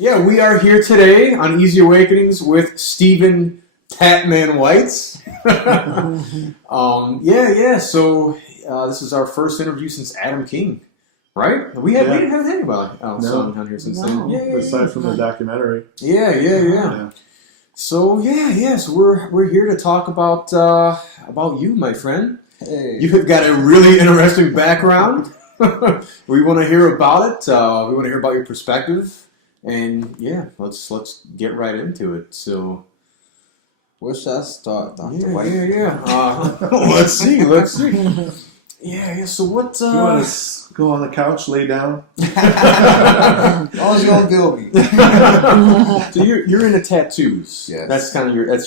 Yeah, we are here today on Easy Awakenings with Stephen Tatman Whites. So this is our first interview since Adam King, right? We haven't had anybody else on here since then. Aside from the documentary. Yeah. So so we're here to talk about you, my friend. Hey. You have got a really interesting background. We want to hear about it. We want to hear about your perspective. And let's get right into it. So, where should I start, Dr. White? Let's see. So what? You want to go on the couch, lay down? As long as you don't bill me. So you're into tattoos. Yes. That's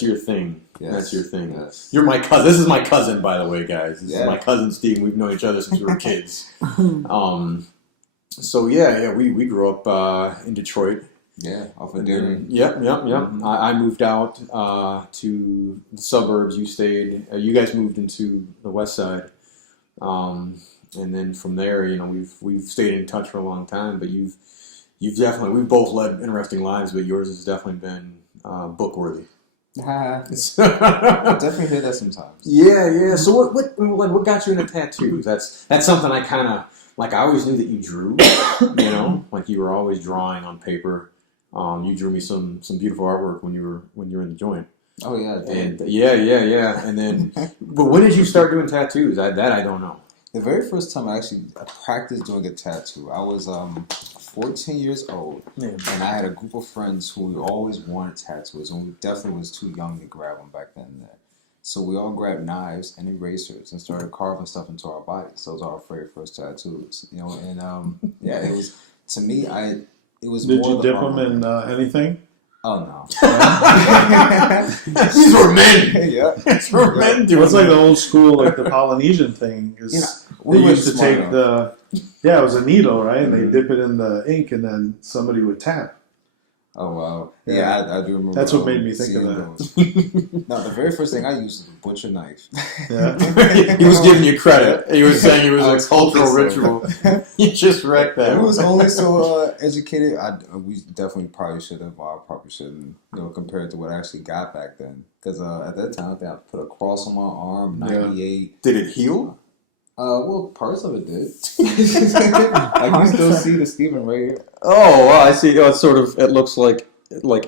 your thing. Yes. That's your thing. Yes. You're my cousin. This is my cousin, by the way, guys. This is my cousin Steve. We've known each other since we were kids. So we grew up in Detroit. Yeah, off of Dearman. Yep. I moved out to the suburbs. You stayed. You guys moved into the west side, and then from there, we've stayed in touch for a long time. But you've definitely, we've both led interesting lives, but yours has definitely been book worthy. I definitely hear that sometimes. Yeah. So what got you into tattoos? That's something I kind of. Like, I always knew that you drew, like you were always drawing on paper. You drew me some beautiful artwork when you were in the joint. Oh yeah, and yeah. And then, but when did you start doing tattoos? I don't know. The very first time I practiced doing a tattoo, I was 14 years old, and I had a group of friends who always wanted tattoos, and we definitely was too young to grab them back then. So we all grabbed knives and erasers and started carving stuff into our bodies. Those are our very first tattoos, and it was, to me, it was Did more you dip them in anything? Oh no. These were men. Yeah. These were men doing It's like the old school, like the Polynesian thing. They used to take it was a needle, right? And they dip it in the ink and then somebody would tap. Oh wow! Yeah, I do remember. That's what made me think of that. No, the very first thing I used was a butcher knife. Yeah. He was giving you credit. He was saying it was a cultural ritual. You just wrecked that. It was only so educated. We definitely probably should have. I probably shouldn't. Compared to what I actually got back then, because at that time I think I put a cross on my arm. 98. Did it heal? Well, parts of it did. Like, you still see the Stephen right here. Oh, wow, I see. It looks like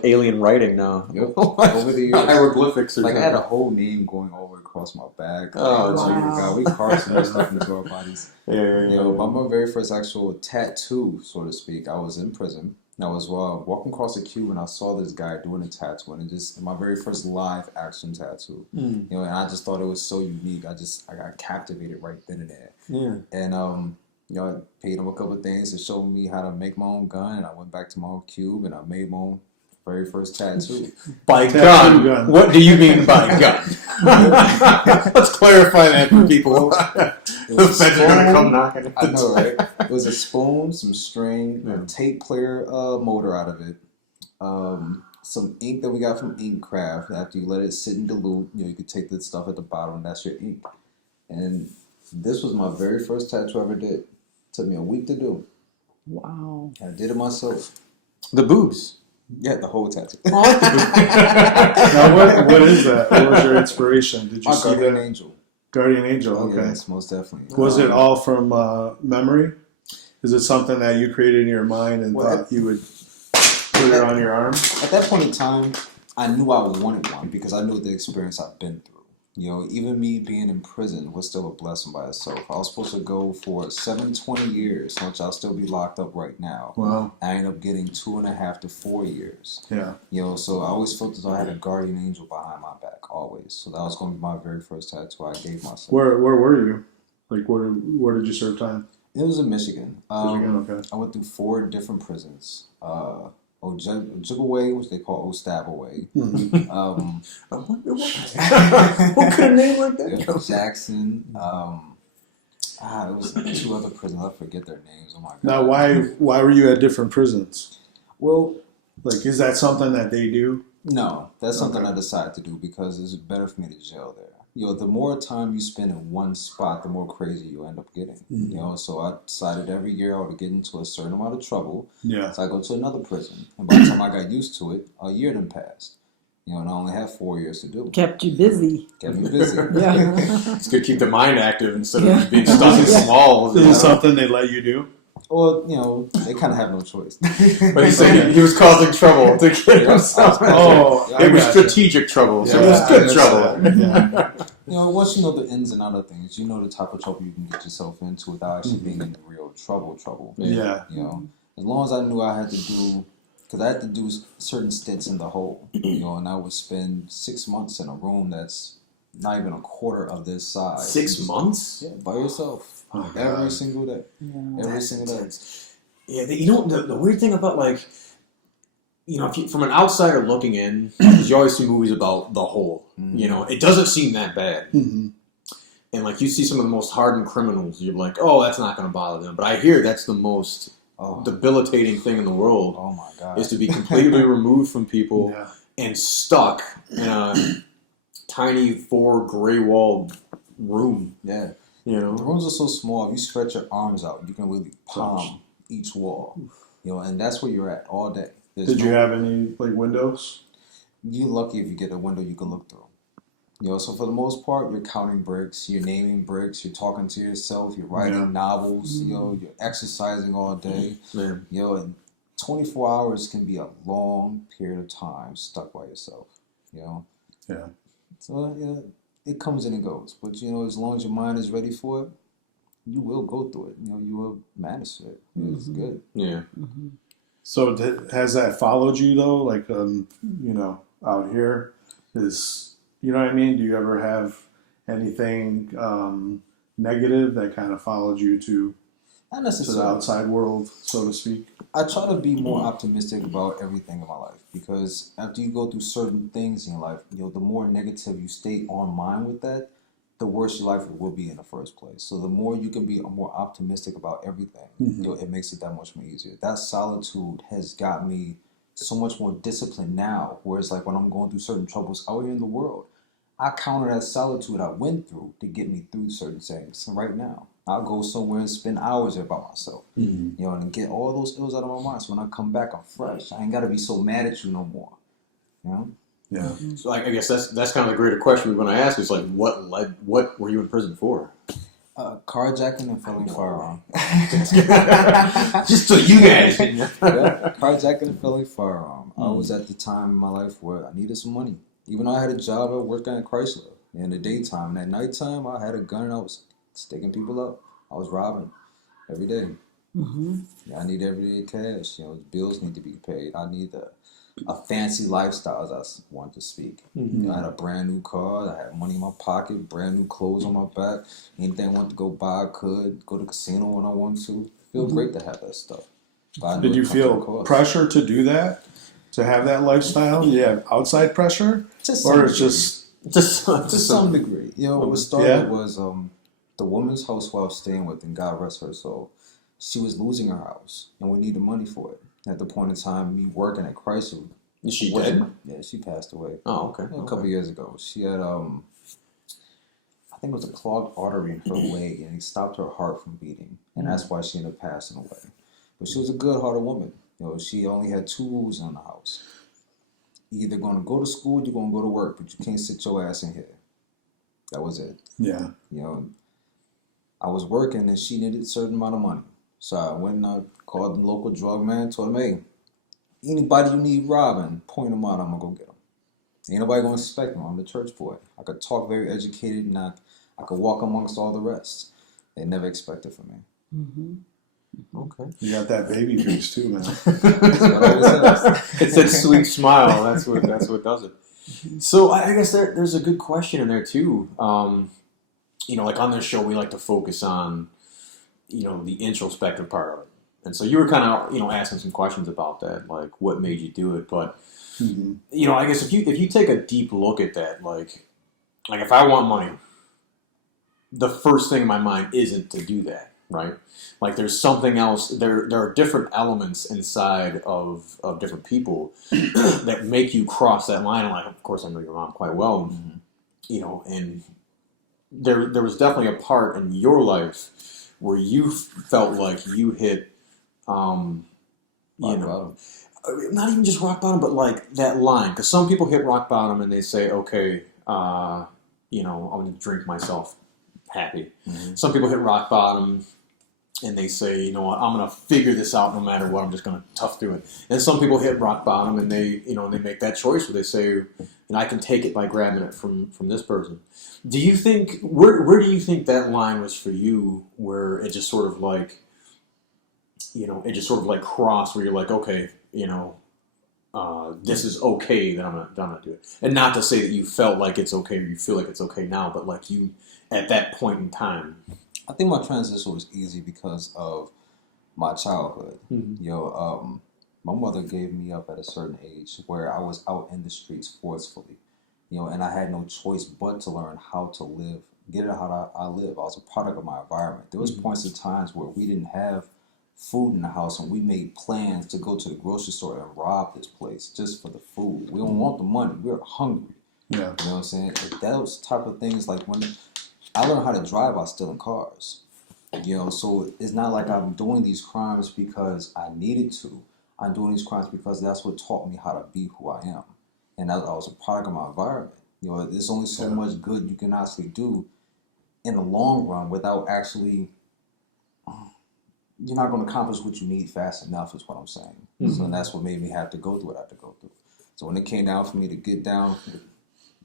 alien writing now. Yep. Over the years. Hieroglyphics. I had a whole name going all the way across my back. Oh, God, we carved some stuff into our bodies. Yeah. But my very first actual tattoo, so to speak, I was in prison. I was walking across the cube and I saw this guy doing a tattoo, and it just my very first live action tattoo. And I just thought it was so unique. I got captivated right then and there. Yeah. And I paid him a couple of things to show me how to make my own gun, and I went back to my own cube and I made my own very first tattoo. By gun. What do you mean by gun? Let's clarify that for people. The feds are going to come knocking. I know, right? It was a spoon, some string, a tape player motor out of it, some ink that we got from Inkcraft. After you let it sit and dilute, you could take the stuff at the bottom, and that's your ink. And this was my very first tattoo I ever did. Took me a week to do. Wow. I did it myself. The boobs. Yeah, the whole tattoo. Now, what is that? What was your inspiration? Did you see Guardian that? Angel. Guardian Angel, Oh, okay. yes, most definitely. Was it all from memory? Is it something that you created in your mind and thought you would put it on your arm? At that point in time, I knew I wanted one because I knew the experience I've been through. Even me being in prison was still a blessing by itself. I was supposed to go for 20 years, which I'll still be locked up right now. Wow. I ended up getting 2.5 to 4 years. Yeah. So I always felt as though I had a guardian angel behind my back, always. So that was going to be my very first tattoo I gave myself. Where were you? Like, where did you serve time? It was in Michigan. Michigan, okay. I went through 4 different prisons. Ojibwe, which they call Ostabaway. What could a name like that? Jackson. It was 2 other prisons. I forget their names. Oh my god. Now, why were you at different prisons? Well, like, is that something that they do? no, that's something I decided to do because it's better for me to jail there. the more time you spend in one spot, the more crazy you end up getting. So I decided every year I would get into a certain amount of trouble. Yeah. So I go to another prison, and by the time I got used to it, a year then passed. And I only had 4 years to do. Kept you busy. Kept me busy. Yeah. It's good to keep the mind active instead of being stuck in walls. Is it something they let you do? Well, they kind of have no choice. But he's saying he was causing trouble to get himself. I It was gotcha. strategic trouble, so Yeah, it was good I trouble. guess Yeah. Once you know the ins and outs of things, you know the type of trouble you can get yourself into without actually being in real trouble. Yeah. As long as I knew I had to do, because I had to do certain stints in the hole, and I would spend 6 months in a room that's not even a quarter of this size. 6 months? Yeah, by yourself. Oh, every God. single day. Yeah. Every single day. Yeah, the weird thing about, like, if you, from an outsider looking in, because you always see movies about the hole, it doesn't seem that bad. Mm-hmm. And, like, you see some of the most hardened criminals, you're like, oh, that's not going to bother them. But I hear that's the most debilitating thing in the world. Oh, my God. Is to be completely removed from people Yeah. and stuck in a tiny 4 gray-walled room. Yeah. The rooms are so small. If you stretch your arms out, you can really palm each wall. And that's where you're at all day. Did you have any windows? You're lucky if you get a window you can look through. So for the most part, you're counting bricks, you're naming bricks, you're talking to yourself, you're writing novels, you're exercising all day. And 24 hours can be a long period of time stuck by yourself. Yeah. So it comes and it goes. But as long as your mind is ready for it, you will go through it. You will manage it. It's good. Yeah. Mm-hmm. So has that followed you though? Out here is, you know what I mean? Do you ever have anything negative that kind of followed you to Not necessarily. the outside world, so to speak? I try to be more optimistic about everything in my life because after you go through certain things in your life, the more negative you stay on mind with that, the worse your life will be in the first place. So the more you can be more optimistic about everything, it makes it that much more easier. That solitude has got me so much more disciplined now, whereas like when I'm going through certain troubles out here in the world, I counter that solitude I went through to get me through certain things. And right now, I'll go somewhere and spend hours there by myself, and get all those ills out of my mind. So when I come back, I'm fresh. I ain't got to be so mad at you no more. Yeah. So I guess that's kind of the greater question we're going to ask is like, what were you in prison for? Carjacking and felony firearm. Just so you guys. Carjacking and felony firearm. I was at the time in my life where I needed some money. Even though I had a job at working at Chrysler in the daytime, and at nighttime I had a gun and I was sticking people up. I was robbing every day. I need everyday cash. Bills need to be paid. I need a fancy lifestyle, as I want to speak. I had a brand new car. I had money in my pocket, brand new clothes on my back. Anything I wanted to go buy, I could. Go to the casino when I want to. Feel great to have that stuff. Did you feel pressure to do that? To have that lifestyle? Do you have outside pressure? Or it's just... To some degree. What started was the woman's house who I was staying with, and God rest her soul, she was losing her house, and we needed money for it. At the point in time, me working at Chrysler. Is she dead? Yeah, she passed away. Oh, okay. A couple years ago. She had, I think it was a clogged artery in her leg, and it stopped her heart from beating. And that's why she ended up passing away. But she was a good-hearted woman. She only had 2 rules in the house. You're either going to go to school or you're going to go to work, but you can't sit your ass in here. That was it. Yeah. I was working and she needed a certain amount of money. So I went and I called the local drug man, told him, hey, anybody you need robbing, point them out, I'm going to go get them. Ain't nobody going to suspect me. I'm the church boy. I could talk very educated and I could walk amongst all the rest. They never expected from me. Okay. You got that baby face too, man. It's that sweet smile. That's what does it. So I guess there's a good question in there too. Like on this show, we like to focus on, the introspective part of it. And so you were kind of, asking some questions about that, like what made you do it. But, I guess if you take a deep look at that, like if I want money, the first thing in my mind isn't to do that, right? Like there's something else. There are different elements inside of different people that make you cross that line. And like, of course, I know your mom quite well, and there was definitely a part in your life where you felt like you hit, you Rock know, bottom. not even just rock bottom, but like that line. Because some people hit rock bottom and they say, okay, I'm going to drink myself happy. Mm-hmm. Some people hit rock bottom and they say, you know what, I'm going to figure this out no matter what. I'm just going to tough through it. And some people hit rock bottom and they make that choice where they say, and I can take it by grabbing it from this person. Do you think where do you think that line was for you, where it just sort of like, it just sort of like crossed where you're like, okay, this is okay that I'm gonna do it, and not to say that you felt like it's okay or you feel like it's okay now, but like you at that point in time. I think my transition was easy because of my childhood. Mm-hmm. My mother gave me up at a certain age where I was out in the streets forcefully, and I had no choice but to learn how to live, get it how I live. I was a product of my environment. There was points in times where we didn't have food in the house and we made plans to go to the grocery store and rob this place just for the food. We don't want the money. We're hungry. Yeah. You know what I'm saying? Those type of things, like when I learned how to drive by stealing cars. So it's not like I'm doing these crimes because I needed to. I'm doing these crimes because that's what taught me how to be who I am. And I was a product of my environment. There's only so much good you can actually do in the long run without actually, you're not going to accomplish what you need fast enough, is what I'm saying. Mm-hmm. So that's what made me have to go through what I had to go through. So when it came down for me to get down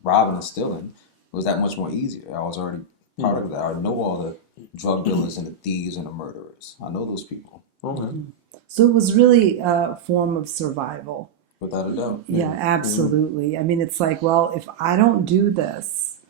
robbing and stealing, it was that much more easier. I was already part of that. I know all the drug dealers and the thieves and the murderers. I know those people. Okay. So it was really a form of survival. Without a doubt. Yeah, absolutely. I mean, it's like, well, if I don't do this,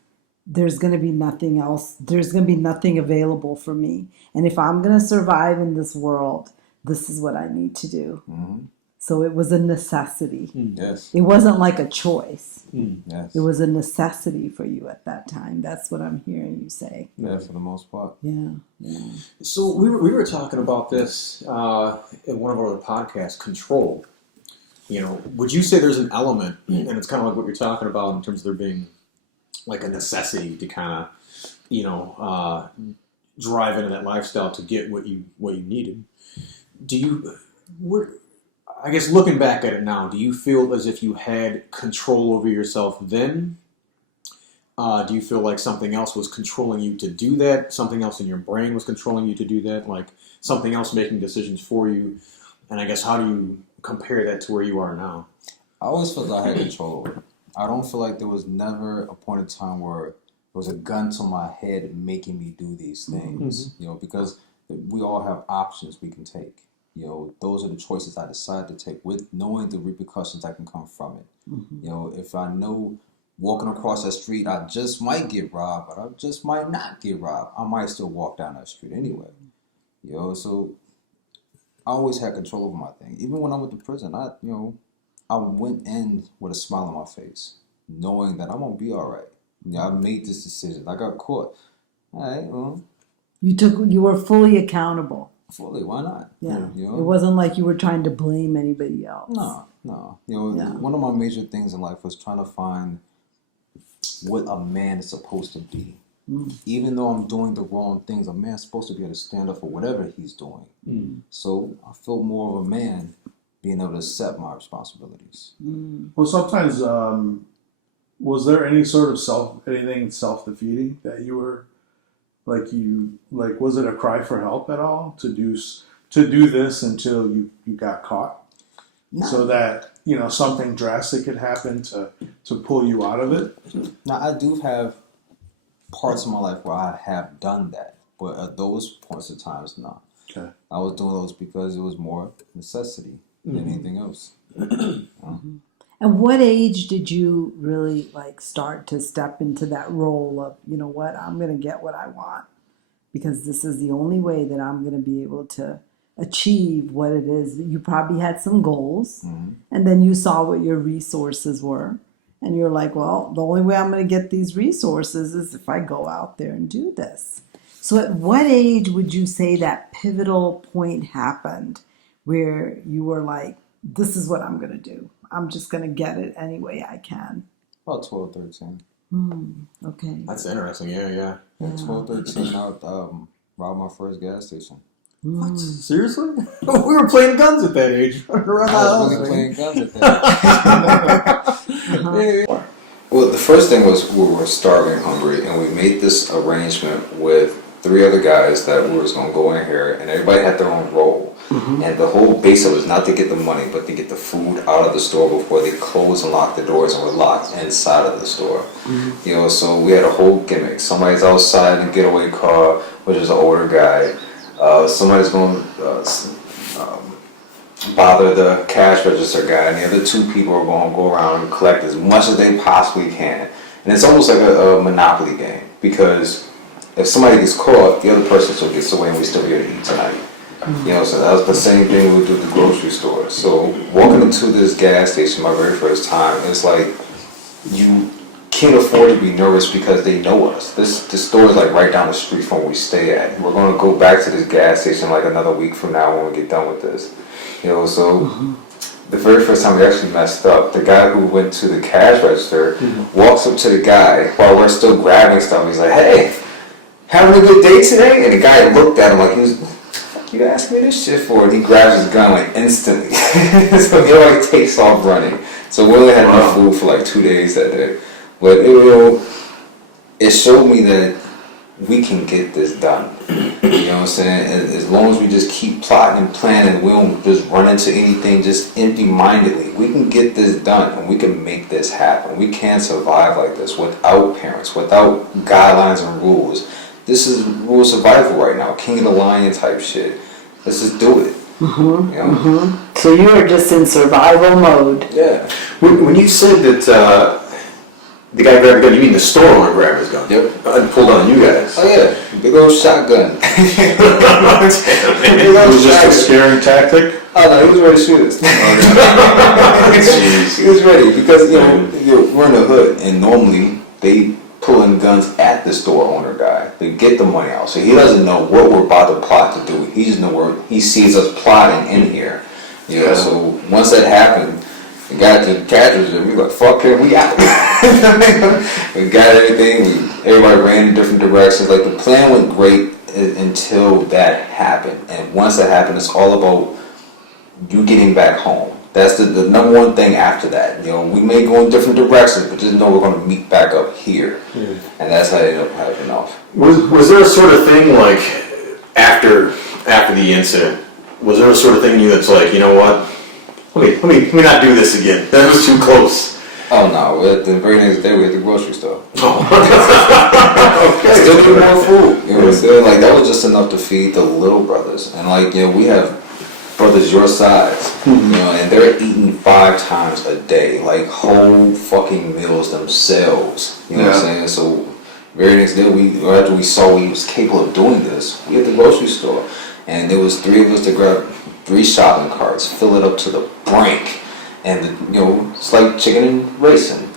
there's going to be nothing else. There's going to be nothing available for me. And if I'm going to survive in this world, this is what I need to do. Mm-hmm. So it was a necessity. Yes. It wasn't like a choice. Yes. It was a necessity for you at that time. That's what I'm hearing you say. Yeah, for the most part. Yeah. So we were talking about this in one of our other podcasts, control. Would you say there's an element, and it's kind of like what you're talking about in terms of there being like a necessity to kind of, drive into that lifestyle to get what you needed? I guess looking back at it now, do you feel as if you had control over yourself then? Do you feel like something else was controlling you to do that? Something else in your brain was controlling you to do that? Like something else making decisions for you? And I guess how do you compare that to where you are now? I always felt I had control over it. I don't feel like there was never a point in time where there was a gun to my head making me do these things. Because we all have options we can take. Those are the choices I decide to take with knowing the repercussions that can come from it. If I know walking across that street, I just might get robbed, but I just might not get robbed. I might still walk down that street anyway. So I always had control over my thing. Even when I went to prison, I went in with a smile on my face, knowing that I'm gonna be all right. I made this decision. I got caught. All right, well, You were fully accountable. fully, why not? Yeah. It wasn't like you were trying to blame anybody else. No. One of my major things in life was trying to find what a man is supposed to be. Even though I'm doing the wrong things, a man's supposed to be able to stand up for whatever he's doing. So I felt more of a man being able to accept my responsibilities. Well, sometimes, was there any sort of anything self-defeating that you were, was it a cry for help at all to do this until you got caught? No. So that, something drastic had happened to pull you out of it? Now, I do have parts of my life where I have done that, but at those points of times, no. Okay. I was doing those because it was more necessity than anything else. At what age did you really start to step into that role of, you know what, I'm going to get what I want because this is the only way that I'm going to be able to achieve what it is? You probably had some goals and then you saw what your resources were and you're like, well, the only way I'm going to get these resources is if I go out there and do this. So at what age would you say that pivotal point happened where you were like, this is what I'm going to do. I'm just going to get it any way I can. About 12, 13. Okay. That's interesting. Yeah, yeah. In 2013, I robbed my first gas station. What? Seriously? We were playing guns at that age. Around I was really playing guns at that. Yeah. Well, the first thing was we were starving hungry, and we made this arrangement with 3 other guys that we was going to go in here, and everybody had their own role. And the whole base of it was not to get the money, but to get the food out of the store before they close and lock the doors and were locked inside of the store. You know, so we had a whole gimmick. Somebody's outside in a getaway car, which is an older guy. Somebody's going to bother the cash register guy, and the other 2 people are going to go around and collect as much as they possibly can. And it's almost like a Monopoly game, because if somebody gets caught, the other person still gets away and we still be able to eat tonight. You know, so that was the same thing we do at the grocery store. So walking into this gas station my very first time, it's like you can't afford to be nervous because they know us. This store is like right down the street from where we stay at. We're going to go back to this gas station like another week from now when we get done with this. You know, so the very first time we actually messed up, the guy who went to the cash register walks up to the guy while we're still grabbing stuff. He's like, "Hey, having a good day today?" And the guy looked at him like he was, "What you asking me this shit for?" And he grabs his gun like instantly. So he like takes off running. So we only had enough food for like 2 days that day. But it showed me that we can get this done. You know what I'm saying? And as long as we just keep plotting and planning, we don't just run into anything just empty-mindedly. We can get this done, and we can make this happen. We can survive like this without parents, without guidelines and rules. This is rule survival right now, king of the lion type shit. Let's just do it. You know? So you are just in survival mode. Yeah. When you said that the guy grabbed a gun, you mean the store owner grabbed his gun? Yep. And pulled on you guys. Oh yeah, big old shotgun. It was just a scaring tactic. Oh no, he was ready to shoot us. He was ready because we're in the hood, and normally they pull in guns at the store owner guy to get the money out. So he doesn't know what we're about to plot to do. He just he sees us plotting in here. You know, so once that happened, we got to the cash register, we were like, "Fuck it, we out." We got everything. Everybody ran in different directions. Like the plan went great until that happened, and once that happened, it's all about you getting back home. That's the number one thing after that. You know, we may go in different directions, but just know we're going to meet back up here, and that's how it ended up happening off. Was there a sort of thing like after the incident? Was there a sort of thing in you that's like, you know what? Let me not do this again. That was too close. Oh no! The very next day we at the grocery store. Okay. Still get more food. You know what I'm saying? Like that was just enough to feed the little brothers, and like we have brothers your size, you know, and they're eating 5 times a day, like whole fucking meals themselves. You know what I'm saying? So very next day after we saw we was capable of doing this, we at the grocery store, and there was 3 of us to grab 3 shopping carts, fill it up to the brink, and it's like chicken and racing.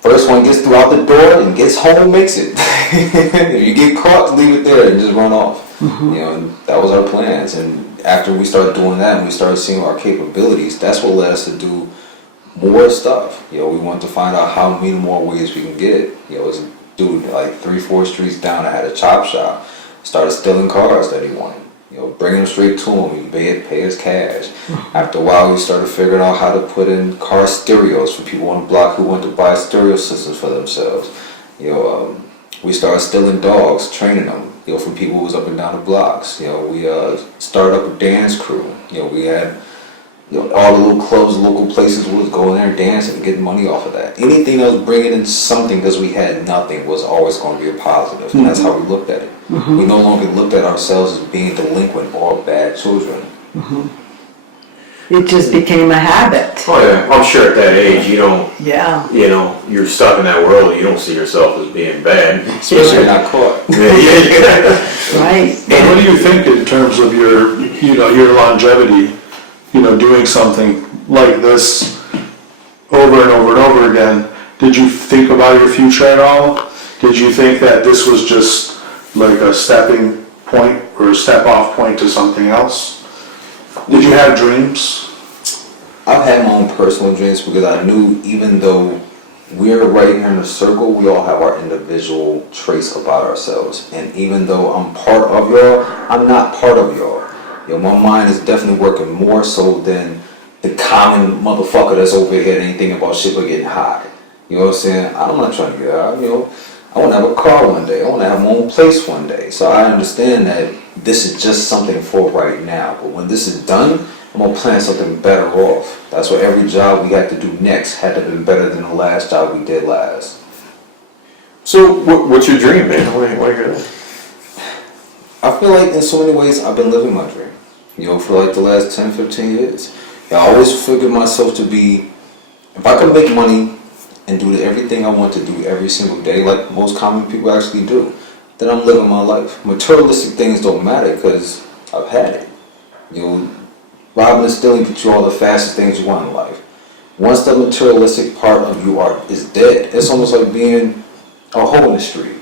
First one gets throughout the door and gets home makes it. If you get caught, leave it there and just run off. You know, and that was our plans. And after we started doing that and we started seeing our capabilities, that's what led us to do more stuff. You know, we wanted to find out how many more ways we can get it. You know, it was a dude like 3-4 streets down that had a chop shop, started stealing cars that he wanted. You know, bringing them straight to him. He pay us cash. After a while, we started figuring out how to put in car stereos for people on the block who wanted to buy stereo systems for themselves. You know, we started stealing dogs, training them. You know, from people who was up and down the blocks. You know, we started up a dance crew. You know, we had all the little clubs, local places we was going there and dancing and getting money off of that. Anything that was bringing in something because we had nothing was always going to be a positive. And that's how we looked at it. We no longer looked at ourselves as being delinquent or bad children. It just became a habit. Oh yeah, I'm sure at that age you don't. Yeah. You know, you're stuck in that world. You don't see yourself as being bad, Especially when you're not caught. Right. And what do you think in terms of your longevity? You know, doing something like this over and over and over again. Did you think about your future at all? Did you think that this was just like a stepping point or a step off point to something else? Did you have dreams? I've had my own personal dreams because I knew even though we're right here in the circle. We all have our individual traits about ourselves. And even though I'm part of y'all, I'm not part of y'all. My mind is definitely working more so than the common motherfucker that's over here that ain't thinking about shit but getting high. You know what I'm saying? I'm not trying to get high. I want to have a car one day. I want to have my own place one day. So I understand that this is just something for right now. But when this is done, I'm going to plan something better off. That's why every job we had to do next had to be better than the last job we did last. So, what's your dream, man? What do you hear? I feel like in so many ways I've been living my dream. For like the last 10, 15 years. I always figured myself to be, if I could make money and do everything I want to do every single day, like most common people actually do, then I'm living my life. Materialistic things don't matter because I've had it. Robbing and stealing get you all the fastest things you want in life. Once the materialistic part of you is dead, it's almost like being a hoe in the street.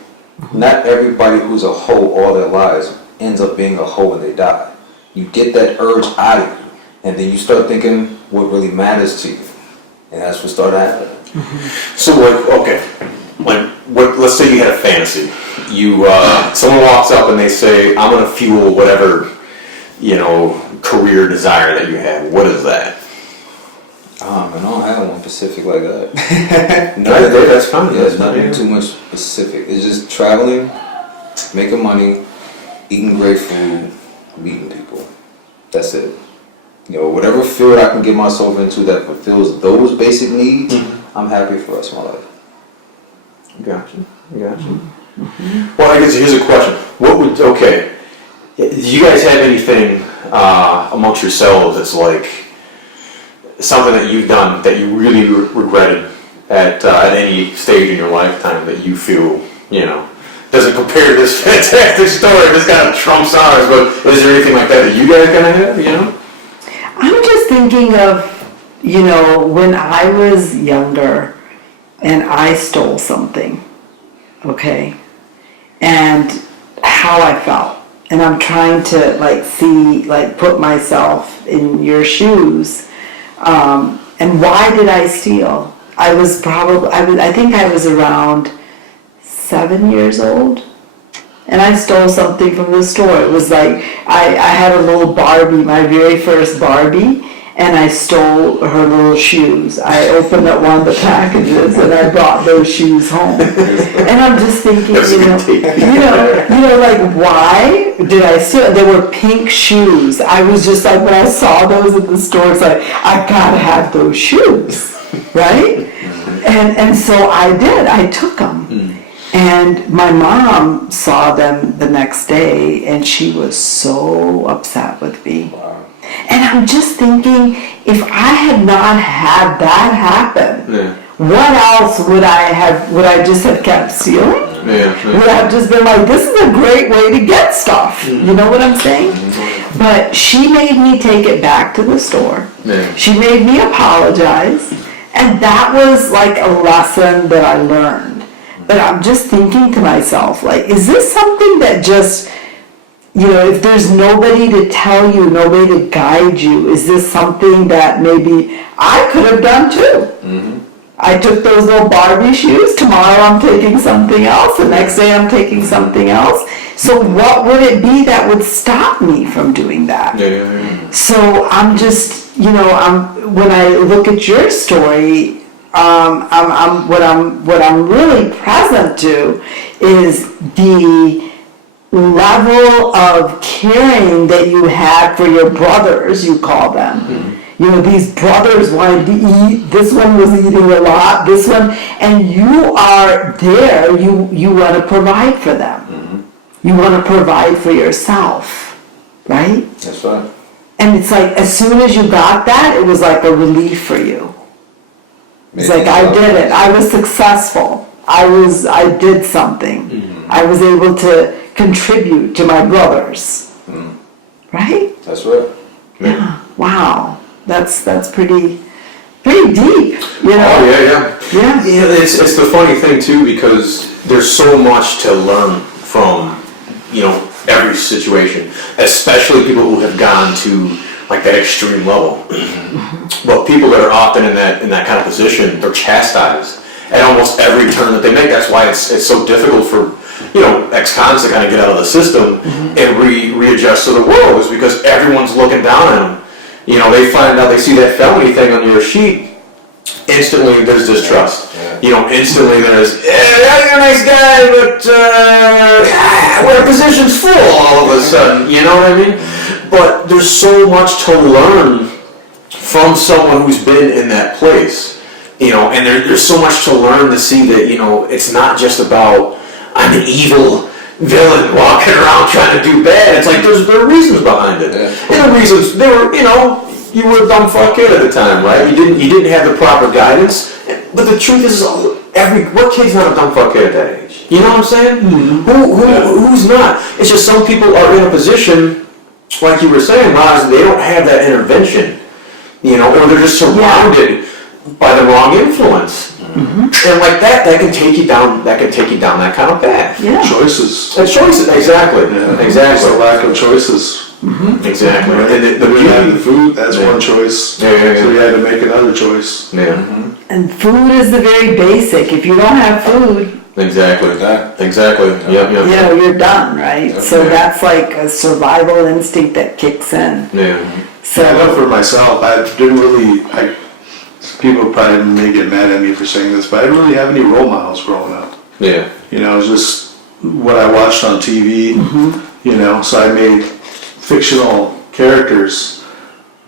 Not everybody who's a hoe all their lives ends up being a hoe when they die. You get that urge out of you, and then you start thinking what really matters to you. And that's what started happening. Mm-hmm. So, let's say you had a fantasy. Someone walks up and they say, I'm going to fuel whatever, career desire that you have. What is that? Man, I don't have one specific like that. That's fine. Yeah, it's not too much specific. It's just traveling, making money, eating great food, meeting people. That's it. Whatever field I can get myself into that fulfills those basic needs, I'm happy for the rest of my life. Gotcha. Mm-hmm. Well, I guess here's a question. Do you guys have anything amongst yourselves that's like something that you've done that you really regretted at any stage in your lifetime that you feel, doesn't compare to this fantastic story, this kind of trumps ours, but is there anything like that you guys gonna have, I'm just thinking of, when I was younger and I stole something, okay, and how I felt. And I'm trying to put myself in your shoes. And why did I steal? I think I was around 7 years old. And I stole something from the store. It was like, I had a little Barbie, my very first Barbie, and I stole her little shoes. I opened up one of the packages and I brought those shoes home. And I'm just thinking, why did I steal? They were pink shoes. I was just like, when I saw those at the store, it's like, I gotta have those shoes, right? And so I did. I took them. And my mom saw them the next day, and she was so upset with me. Wow. And I'm just thinking, if I had not had that happen, what else would I have? Would I just have kept stealing? Would I have just been like, this is a great way to get stuff? You know what I'm saying? But she made me take it back to the store. She made me apologize. And that was like a lesson that I learned. But I'm just thinking to myself, is this something that just, if there's nobody to tell you, nobody to guide you, is this something that maybe I could have done too? Mm-hmm. I took those little Barbie shoes, tomorrow I'm taking something else, the next day I'm taking something else. So what would it be that would stop me from doing that? So I'm just, when I look at your story, what I'm really present to is the level of caring that you had for your brothers, you call them. Mm-hmm. These brothers wanted to eat, this one was eating a lot, this one, and you are there, you want to provide for them. Mm-hmm. You want to provide for yourself, right? That's right. And it's like, as soon as you got that, it was like a relief for you. It's like, I did it. I was successful. I did something. Mm-hmm. I was able to contribute to my brothers. Mm. Right? That's right. Yeah. Wow. That's pretty deep. Oh yeah. It's the funny thing too, because there's so much to learn from every situation, especially people who have gone to that extreme level. But people that are often in that kind of position, they're chastised, at almost every turn that they make. That's why it's so difficult for, ex-cons to kind of get out of the system and readjust to the world, is because everyone's looking down on them. They find out, they see that felony thing on your sheet, instantly there's distrust. Instantly there's, you're a nice guy, but where position's full all of a sudden, you know what I mean? But there's so much to learn from someone who's been in that place, and there's so much to learn to see that, it's not just about, I'm an evil villain walking around trying to do bad. It's like, there are reasons behind it. And the reasons, you were a dumb fuck kid at the time, right? You didn't have the proper guidance. But the truth is, what kid's not a dumb fuck kid at that age? You know what I'm saying? Who's not? It's just some people are in a position, like you were saying, Roz, they don't have that intervention, or they're just surrounded by the wrong influence. And like that can take you down that kind of path. Choices. And choices, exactly. Exactly. The lack of choices. Exactly. Right? And the we had the food, that's one choice. So we had to make another choice. And food is the very basic. If you don't have food, Exactly. Yep. you're done, right? So that's like a survival instinct that kicks in. So I know for myself, I didn't really, people probably may get mad at me for saying this, but I didn't really have any role models growing up. Yeah. It was just what I watched on TV, so I made fictional characters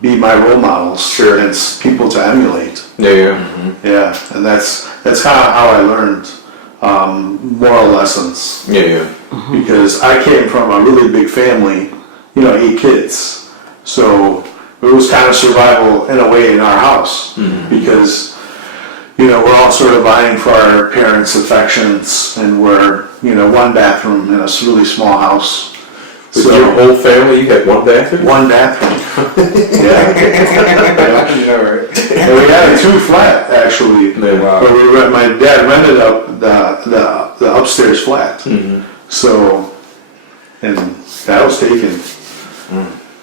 be my role models and people to emulate. Yeah, and that's how I learned moral lessons. Because I came from a really big family, 8 kids, so it was kind of survival in a way in our house, because we're all sort of vying for our parents' affections, and we're one bathroom in a really small house. So your whole family, you got one bathroom? One bathroom. And we had a 2-flat actually. But my dad rented up the upstairs flat. So, and that was taken.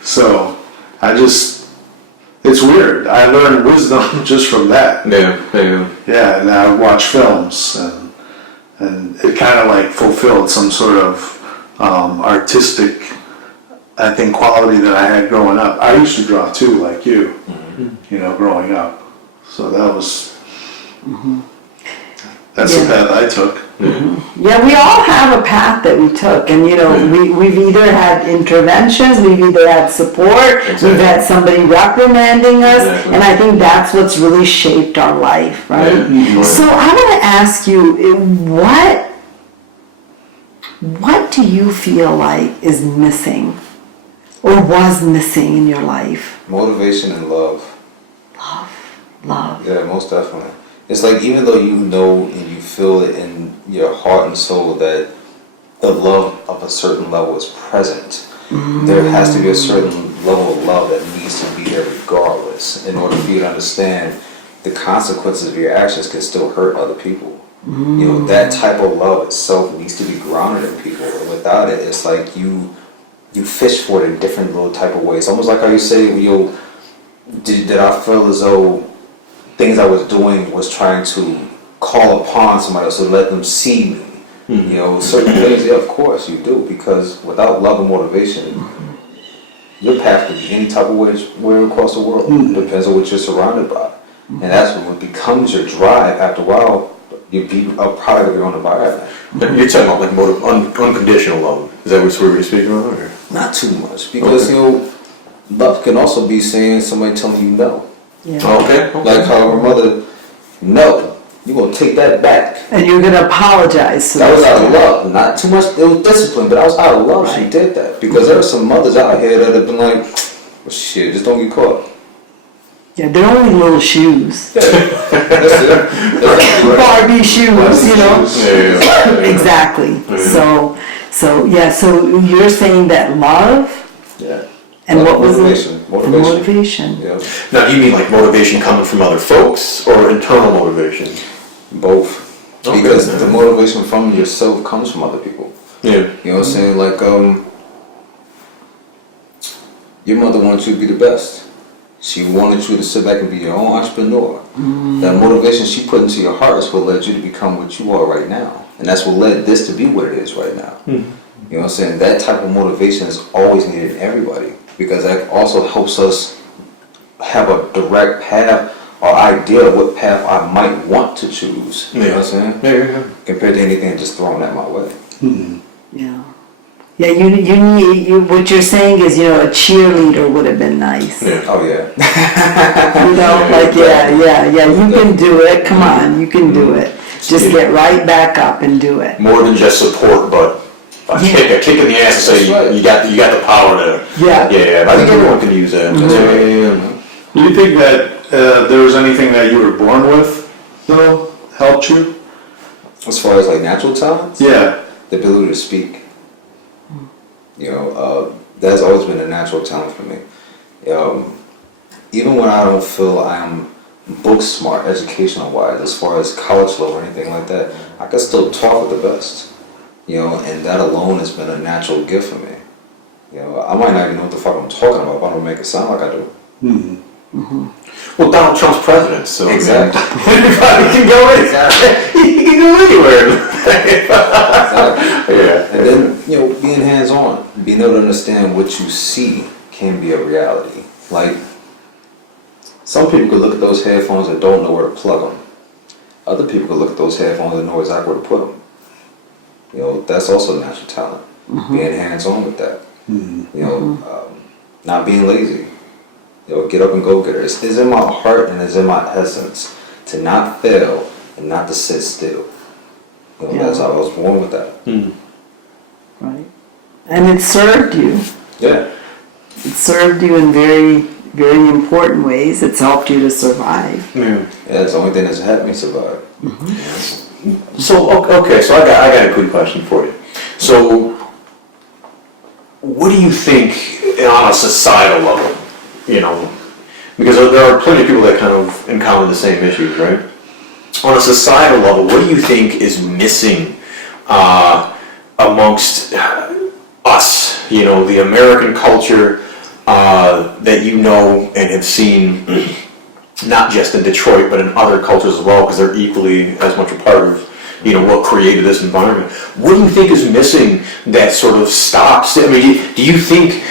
So it's weird. I learned wisdom just from that. Yeah, and I watched films, and it kind of like fulfilled some sort of artistic, I think, quality that I had growing up. I used to draw too, like you, growing up. So that was, that's the path I took. Yeah, we all have a path that we took, and we've either had interventions, we've either had support, we've had somebody reprimanding us, and I think that's what's really shaped our life, right? So I want to ask you, what do you feel like is missing, or was missing in your life? Motivation and love. Love. Yeah, most definitely. It's like, even though you know and you feel it in your heart and soul that the love of a certain level is present, there has to be a certain level of love that needs to be there regardless, in order for you to understand the consequences of your actions can still hurt other people. That type of love itself needs to be grounded in people. And without it, it's like you fish for it in different little type of ways. Almost like how you say, did I feel as though things I was doing was trying to call upon somebody else to let them see me? Certain things, yeah, of course you do, because without love and motivation, your path could be any type of way across the world. It depends on what you're surrounded by. And that's when it becomes your drive. After a while, you'd be a product of your own environment. You're talking about like unconditional love. Is that what we're speaking about? Or? Not too much, because love can also be saying somebody telling you no. Okay. Like how her mother, no, you're gonna take that back. And you're gonna apologize. That was out of love, not too much. It was discipline, but I was out of love. She did that because there are some mothers out here that have been like, well, shit, just don't get caught. Yeah, they're only little shoes. That's it. Barbie shoes, Yeah. Exactly. So you're saying that love. Yeah. And what was motivation? it? Motivation. Yeah. Now, do you mean like motivation coming from other folks, or internal motivation? Both. Okay. Because the motivation from yourself comes from other people. Yeah. You know what I'm saying? Like, your mother wants you to be the best. She wanted you to sit back and be your own entrepreneur. That motivation she put into your heart is what led you to become what you are right now. And that's what led this to be what it is right now. You know what I'm saying? That type of motivation is always needed in everybody, because that also helps us have a direct path or idea of what path I might want to choose. You know what I'm saying? Yeah. Compared to anything just thrown at my way. Yeah. Yeah, you need, what you're saying is, a cheerleader would have been nice. Yeah. Oh yeah. You can do it. Come on, you can do it. Just get right back up and do it. More than just support, but a kick in the ass to say you got the power to. Yeah. Yeah. I think everyone can use that. Do you think that there was anything that you were born with, though, helped you? As far as like natural talents, Yeah. the ability to speak. That's always been a natural talent for me. Even when I don't feel I'm book smart, educational wise, as far as college level or anything like that, I can still talk with the best. And that alone has been a natural gift for me. I might not even know what the fuck I'm talking about, but I don't make it sound like I do. Well, Donald Trump's president, so Exactly. everybody can go in. He can go anywhere. Exactly. Yeah. And then, being hands-on, being able to understand what you see can be a reality. Like, some people could look at those headphones and don't know where to plug them. Other people could look at those headphones and know exactly where to put them. That's also a natural talent. Being hands-on with that. Not being lazy. Get up and go get it. It's in my heart and it's in my essence to not fail and not to sit still. That's how I was born with that. Right. And it served you. Yeah. It served you in very, very important ways. It's helped you to survive. Yeah. It's the only thing that's helped me survive. So okay, so I got a good question for you. So, what do you think on a societal level? Because there are plenty of people that kind of encounter the same issues, right? On a societal level, what do you think is missing amongst us? The American culture that and have seen, not just in Detroit, but in other cultures as well, because they're equally as much a part of what created this environment. What do you think is missing that sort of stops? I mean, do you think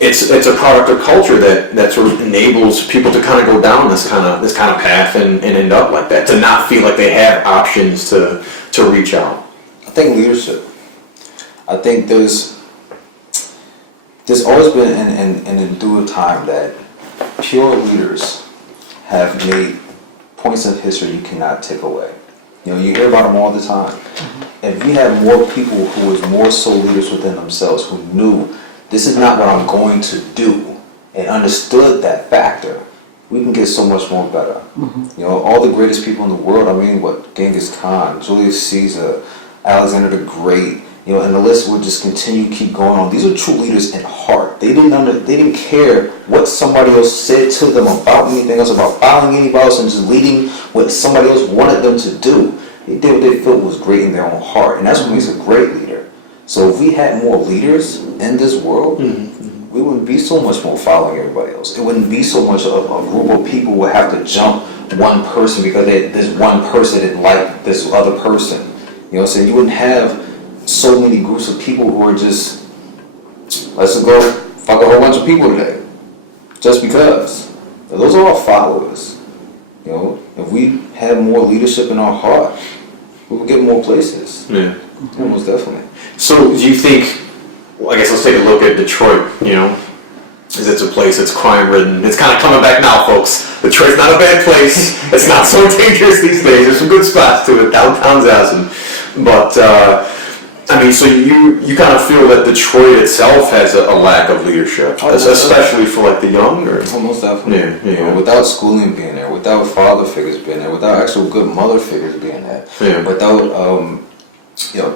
it's a product of culture that sort of enables people to kind of go down this kind of path and end up like that, to not feel like they have options to reach out? I think leadership. I think there's always been an enduring time that pure leaders have made points of history you cannot take away. You hear about them all the time. If we had more people who was more so leaders within themselves, who knew this is not what I'm going to do, and understood that factor, we can get so much more better. All the greatest people in the world, Genghis Khan, Julius Caesar, Alexander the Great, and the list would just continue to keep going on. These are true leaders in heart. They didn't care what somebody else said to them about anything else, about following anybody else, and just leading what somebody else wanted them to do. They did what they felt was great in their own heart, and that's what makes a great leader. So if we had more leaders in this world, we wouldn't be so much more following everybody else. It wouldn't be so much of a group of people would have to jump one person because this one person didn't like this other person. You wouldn't have so many groups of people who are just, let's go fuck a whole bunch of people today. Just because. Those are all followers. If we had more leadership in our heart, we would get more places. Yeah. Most definitely. So do you think, I guess let's take a look at Detroit, as it's a place that's crime-ridden. It's kind of coming back now, folks. Detroit's not a bad place. It's not so dangerous these days. There's some good spots to it. Downtown's awesome. But, so you kind of feel that Detroit itself has a lack of leadership, especially for like the young? Or? Almost definitely. Yeah. Without schooling being there, without father figures being there, without actual good mother figures being there, without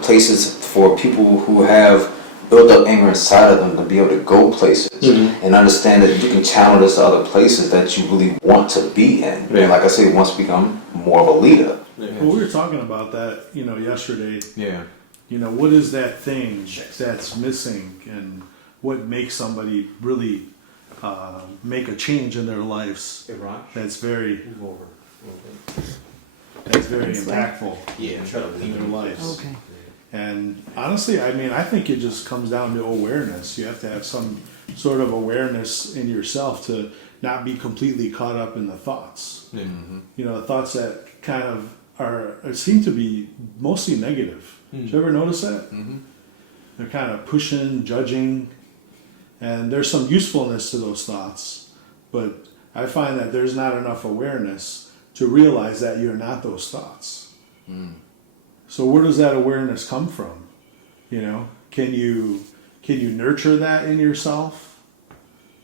places for people who have built up anger inside of them to be able to go places and understand that you can channel this to other places that you really want to be in. And like I say, once become more of a leader. Well, we were talking about that, yesterday. Yeah. What is that thing that's missing, and what makes somebody really make a change in their lives. Hey, Ron, That's very move over. impactful Yeah, try to in lean their lives. Okay. And honestly, I mean, I think it just comes down to awareness. You have to have some sort of awareness in yourself to not be completely caught up in the thoughts. Mm-hmm. You know, the thoughts that kind of seem to be mostly negative. Did you ever notice that? Mm-hmm. They're kind of pushing, judging, and there's some usefulness to those thoughts. But I find that there's not enough awareness to realize that you're not those thoughts. So where does that awareness come from? You know, can you nurture that in yourself?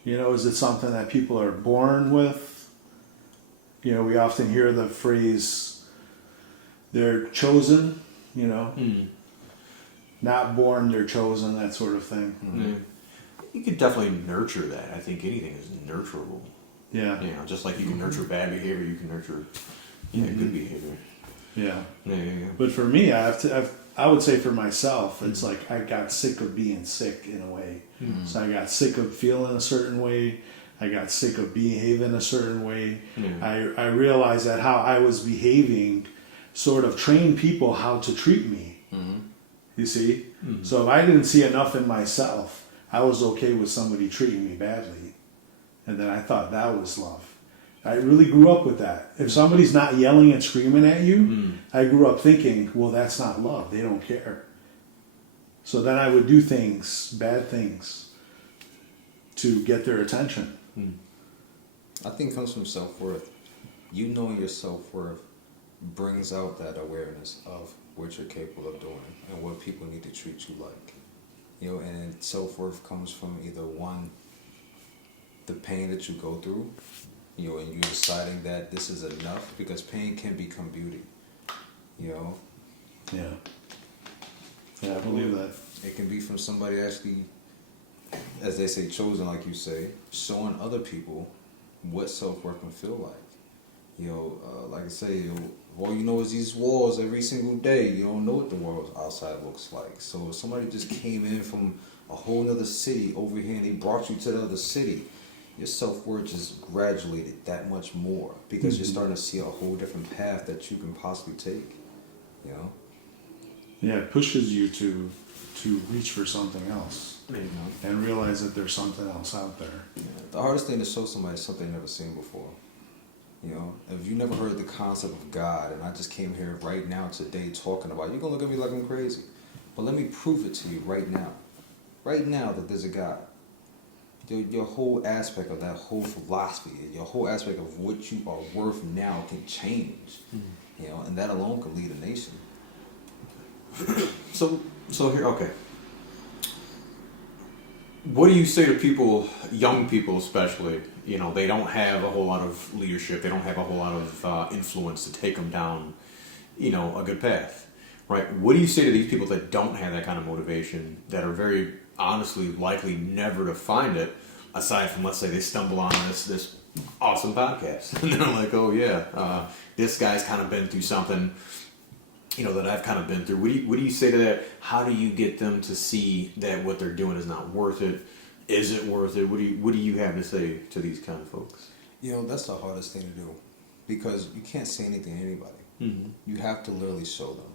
You know, is it something that people are born with? You know, we often hear the phrase, they're chosen, you know, not born, they're chosen, that sort of thing. Yeah. You could definitely nurture that. I think anything is nurturable. Yeah, You know, just like you can nurture bad behavior, you can nurture good behavior. yeah. Yeah. But for me, I would say for myself, it's like I got sick of being sick in a way. So I got sick of feeling a certain way. I got sick of behaving a certain way. I realized that how I was behaving sort of trained people how to treat me. You see? So if I didn't see enough in myself, I was okay with somebody treating me badly. And then I thought that was love. I really grew up with that. If somebody's not yelling and screaming at you, I grew up thinking, well, that's not love. They don't care. So then I would do things, bad things, to get their attention. I think it comes from self-worth. You knowing your self-worth brings out that awareness of what you're capable of doing and what people need to treat you like. You know, and self-worth comes from either one, the pain that you go through, you know, and you deciding that this is enough, because pain can become beauty, you know. Yeah. Yeah, I believe that. It can be from somebody actually, as they say, chosen, like you say, showing other people what self-worth can feel like. You know, like I say, you know, all you know is these walls every single day. You don't know what the world outside looks like. So if somebody just came in from a whole other city over here and they brought you to the other city, your self-worth just graduated that much more, because you're starting to see a whole different path that you can possibly take, you know? Yeah, it pushes you to reach for something else There you go. and realize that there's something else out there. Yeah. The hardest thing to show somebody is something they've never seen before. You know, if you never heard the concept of God, and I just came here right now today talking about it, you're going to look at me like I'm crazy. But let me prove it to you right now. Right now that there's a God. Your whole aspect of that whole philosophy, your whole aspect of what you are worth now can change. You know, and that alone can lead a nation. So here, okay. What do you say to people, young people especially? You know, they don't have a whole lot of leadership. They don't have a whole lot of influence to take them down, you know, a good path, right? What do you say to these people that don't have that kind of motivation, that are very honestly likely never to find it, aside from, let's say, they stumble on this awesome podcast, and they're like, oh yeah, this guy's kind of been through something, you know, that I've kind of been through. What do you say to that? How do you get them to see that what they're doing is not worth it? Is it worth it? What do you have to say to these kind of folks? You know, that's the hardest thing to do, because you can't say anything to anybody. You have to literally show them.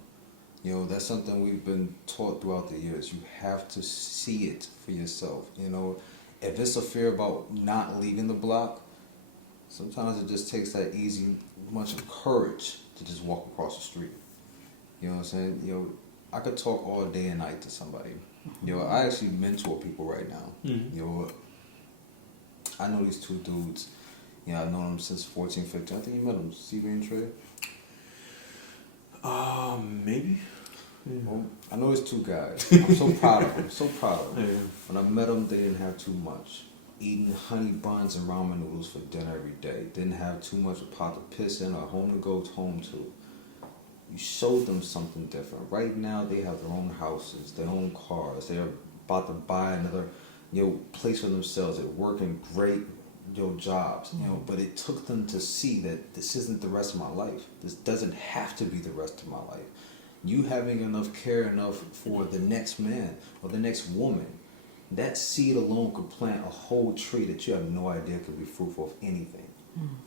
You know, that's something we've been taught throughout the years. You have to see it for yourself. You know, if it's a fear about not leaving the block, sometimes it just takes that easy, much of courage to just walk across the street. You know what I'm saying? You know, I could talk all day and night to somebody. You know, I actually mentor people right now. You know, I know these two dudes. You know, I've known them since 14, 15. I think you met them, CB and Trey. Maybe. Well, I know there's two guys. I'm so proud of them. So proud of them. Yeah. When I met them, they didn't have too much. Eating honey buns and ramen noodles for dinner every day. Didn't have too much, a pot to piss in, or a home to go home to. You showed them something different. Right now, they have their own houses, their own cars. They're about to buy another, you know, place for themselves. They're working great, you know, jobs. You know, but it took them to see that this isn't the rest of my life. This doesn't have to be the rest of my life. You having enough care enough for the next man or the next woman that seed alone could plant a whole tree that you have no idea could be fruitful of anything.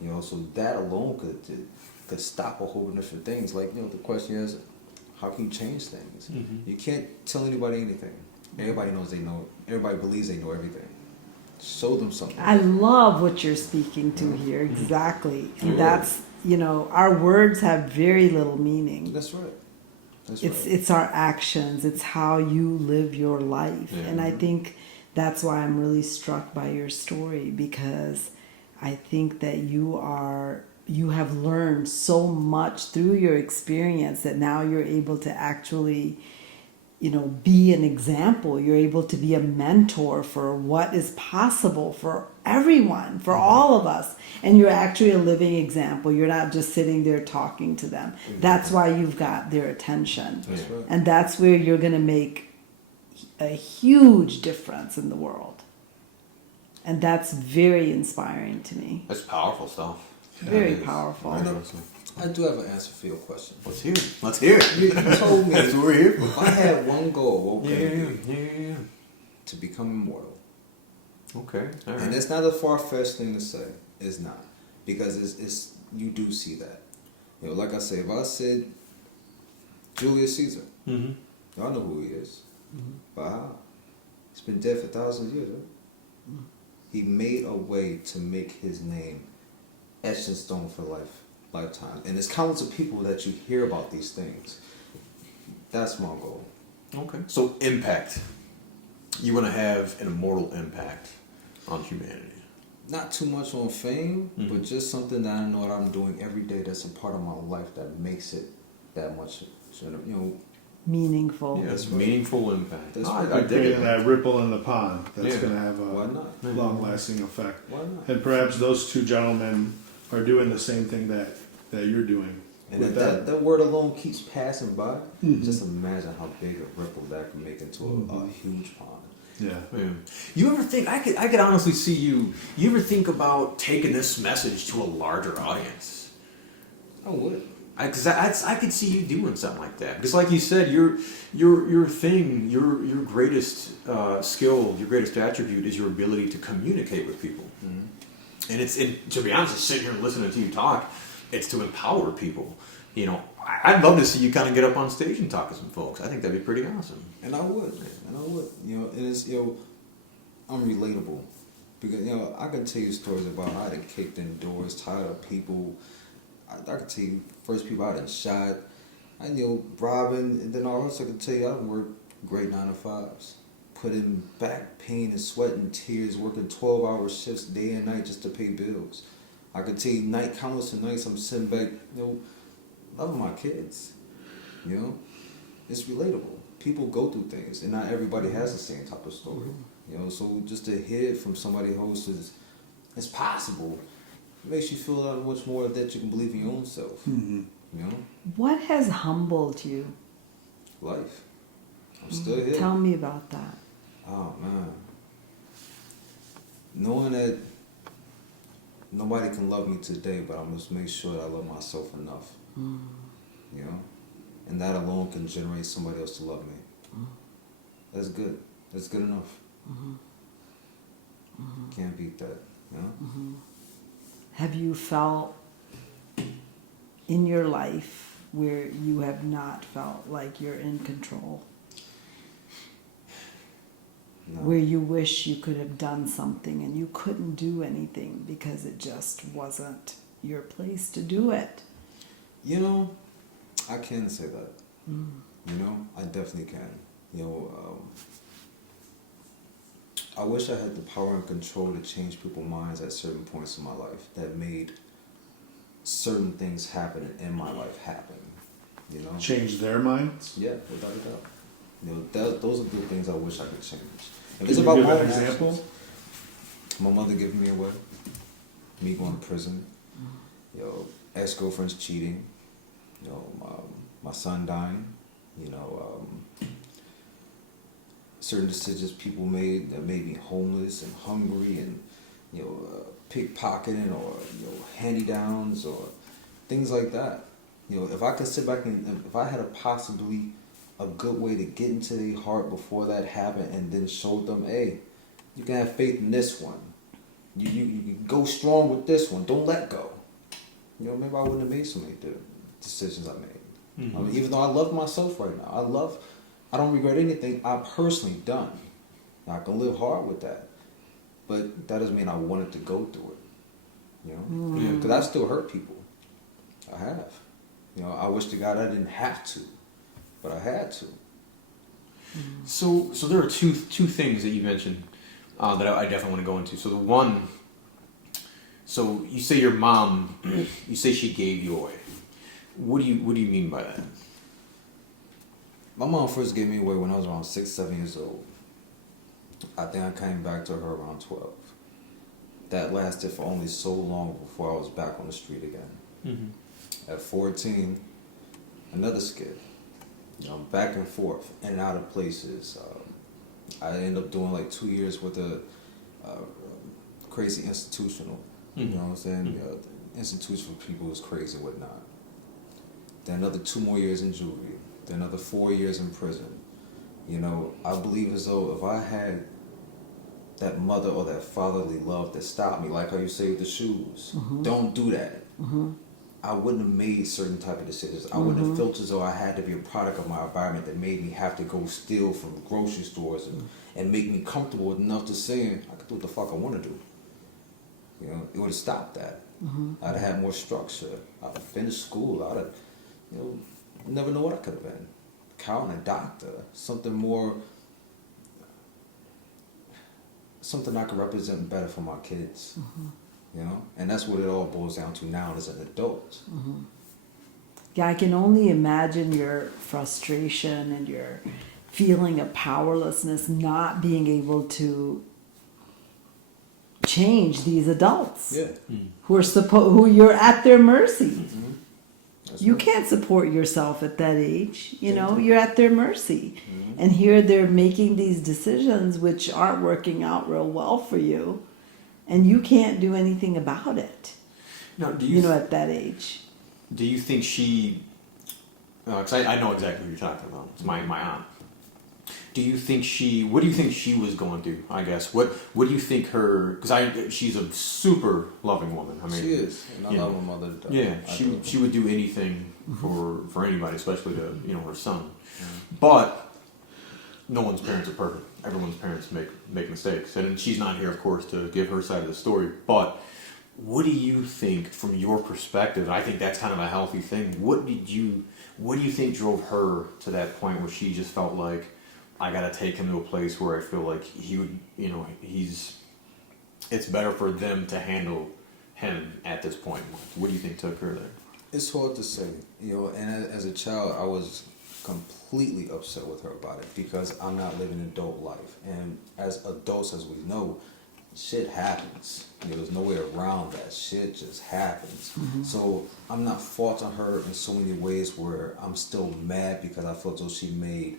You know, so that alone could stop a whole bunch of different things. Like, you know, the question is, how can you change things? You can't tell anybody anything. Everybody knows they know. Everybody believes they know everything. Show them something. I love what you're speaking to here, exactly. And that's, you know, our words have very little meaning. That's right. That's It's right. it's our actions. It's how you live your life. Yeah. And I think that's why I'm really struck by your story, because I think that you have learned so much through your experience that now you're able to actually, you know, be an example. You're able to be a mentor for what is possible for everyone, for all of us. And you're actually a living example. You're not just sitting there talking to them. That's why you've got their attention. That's right. And that's where you're going to make a huge difference in the world. And that's very inspiring to me. That's powerful stuff. Very That is. powerful. Very awesome. I do have an answer for your question. Let's hear it. Let's hear it. You told me That's what we're here for. if I had one goal, what would it be? Yeah. To become immortal. Okay. All And right. it's not a far-fetched thing to say. It's not. Because it's you do see that. You know, like I say, if I said Julius Caesar, Mm-hmm. y'all know who he is. But how? He's been dead for thousands of years, right? He made a way to make his name etched in stone for lifetime. And there's countless of people that you hear about these things. That's my goal. Okay. So impact. You want to have an immortal impact on humanity. Not too much on fame, but just something that I know that I'm doing every day that's a part of my life that makes it that much, you know. Meaningful. Yeah, That's it's right. meaningful impact. That's Oh, right. I dig Creating it. that ripple in the pond that's Yeah. going to have Why a not? long-lasting effect. Why not? And perhaps those two gentlemen are doing the same thing that you're doing. And with if that word alone keeps passing by, just imagine how big a ripple that can make into a huge pond. Yeah. Yeah. You ever think I could honestly see you? You ever think about taking this message to a larger audience? I would. Because I could see you doing something like that. Because, like you said, your thing, your greatest skill, your greatest attribute is your ability to communicate with people. And to be honest, just sitting here and listening to you talk, it's to empower people. You know, I'd love to see you kind of get up on stage and talk to some folks. I think that'd be pretty awesome. And I would. You know, and it's, you know, I'm relatable. Because, you know, I can tell you stories about how I had kicked in doors, tired of people. I can tell you first people I had shot. I robbing, and then all else I can tell you I worked great 9 to 5s. Put in back pain and sweat and tears, working 12-hour shifts day and night just to pay bills. I can tell you countless of nights I'm sitting back, you know, loving my kids. You know? It's relatable. People go through things, and not everybody has the same type of story. You know, so just to hear it from somebody else is, it's possible. It makes you feel that much more that you can believe in your own self. You know? What has humbled you? Life. I'm still here. Tell me about that. Oh, man. Knowing that nobody can love me today, but I must make sure that I love myself enough. You know? And that alone can generate somebody else to love me. That's good. That's good enough. Can't beat that. You know? Have you felt in your life where you have not felt like you're in control? No. Where you wish you could have done something and you couldn't do anything because it just wasn't your place to do it? You know, I can say that. You know, I definitely can. You know, I wish I had the power and control to change people's minds at certain points in my life that made certain things happen in my life happen. You know? Change their minds. Yeah, without a doubt. You know, those are the things I wish I could change. If Can it's you about give my an own example? actions, my mother giving me away, me going to prison, you know, ex-girlfriends cheating, you know, my son dying, you know, certain decisions people made that made me homeless and hungry and, you know, pickpocketing or, you know, hand-me-downs or things like that. You know, if I could sit back and if I had a possibly a good way to get into their heart before that happened, and then showed them, hey, you can have faith in this one. You can go strong with this one. Don't let go. You know, maybe I wouldn't have made so many decisions I made. I mean, even though I love myself right now, I don't regret anything I've personally done. I can live hard with that, but that doesn't mean I wanted to go through it. You know, because I still hurt people. I have. You know, I wish to God I didn't have to, but I had to. So there are two things that you mentioned that I definitely want to go into. So the one, so you say your mom, you say she gave you away. What do you mean by that? My mom first gave me away when I was around 6, 7 years old. I think I came back to her around 12. That lasted for only so long before I was back on the street again. At 14, another skid. You know, back and forth, in and out of places. I ended up doing like 2 years with a crazy institutional. You know what I'm saying? The institution for people who's crazy and whatnot. Then another 2 more years in juvie. Then another 4 years in prison. You know, I believe as though if I had that mother or that fatherly love that stopped me, like how you say with the shoes, don't do that. I wouldn't have made certain type of decisions. I wouldn't have felt as though I had to be a product of my environment that made me have to go steal from grocery stores and make me comfortable enough to say I could do what the fuck I want to do. You know, it would have stopped that. I'd have had more structure. I'd have finished school. I'd have, you know, never know what I could have been. Accountant, a doctor, something more, something I could represent better for my kids. You know, and that's what it all boils down to now as an adult. Yeah, I can only imagine your frustration and your feeling of powerlessness, not being able to change these adults who you're at their mercy. You can't support yourself at that age. You know, you're at their mercy. And here they're making these decisions which aren't working out real well for you. And you can't do anything about it. Now, At that age. Do you think she? Because I know exactly who you're talking about. It's my aunt. Do you think she? What do you think she was going through? I guess. What do you think her? Because she's a super loving woman. I mean, she is, and I love my mother. Yeah, she would do anything for anybody, especially to her son. But no one's parents are perfect. Everyone's parents make mistakes, and she's not here, of course, to give her side of the story. But what do you think, from your perspective? I think that's kind of a healthy thing. What do you think drove her to that point where she just felt like, I got to take him to a place where I feel like he would, it's better for them to handle him at this point. What do you think took her there? It's hard to say, and as a child, I was completely upset with her about it because I'm not living adult life. And as adults, as we know, shit happens. There's no way around that. Shit just happens. So I'm not faulting her in so many ways where I'm still mad because I felt as though she made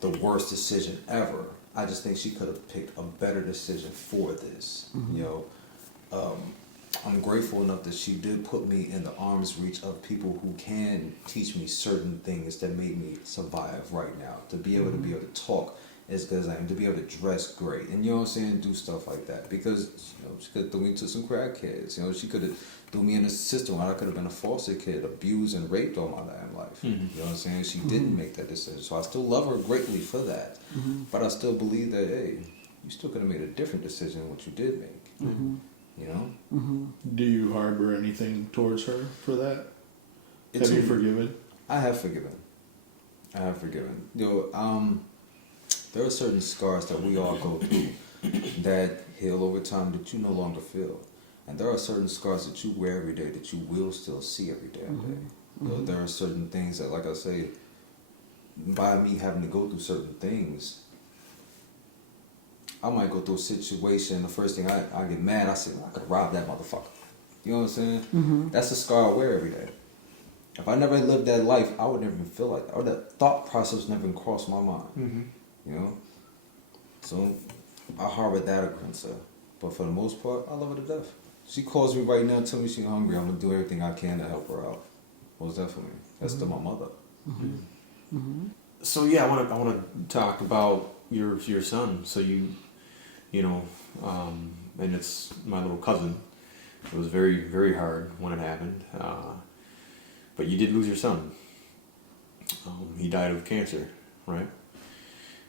the worst decision ever. I just think she could have picked a better decision for this. I'm grateful enough that she did put me in the arm's reach of people who can teach me certain things that made me survive right now. To be able to talk as good as I am, to be able to dress great, and do stuff like that. Because she could have threw me to some crackheads. She could have threw me in a system where I could have been a foster kid, abused and raped all my damn life. You know what I'm saying? She didn't make that decision, so I still love her greatly for that. But I still believe that, hey, you still could have made a different decision than what you did make. Do you harbor anything towards her for that? Have you forgiven? I have forgiven. There are certain scars that we all go through that heal over time that you no longer feel. And there are certain scars that you wear every day that you will still see every damn day. There are certain things that, like I say, by me having to go through certain things, I might go through a situation, the first thing I get mad, I say, I could have robbed that motherfucker. You know what I'm saying? That's the scar I wear every day. If I never lived that life, I would never even feel like that. Or that thought process never even crossed my mind. So I harbor that against her. But for the most part, I love her to death. She calls me right now, tell me she's hungry. I'm going to do everything I can to help her out. Most definitely. That's still my mother. So yeah, I want to talk about your son. So you know, and it's my little cousin. It was very very hard when it happened, but you did lose your son. He died of cancer, right?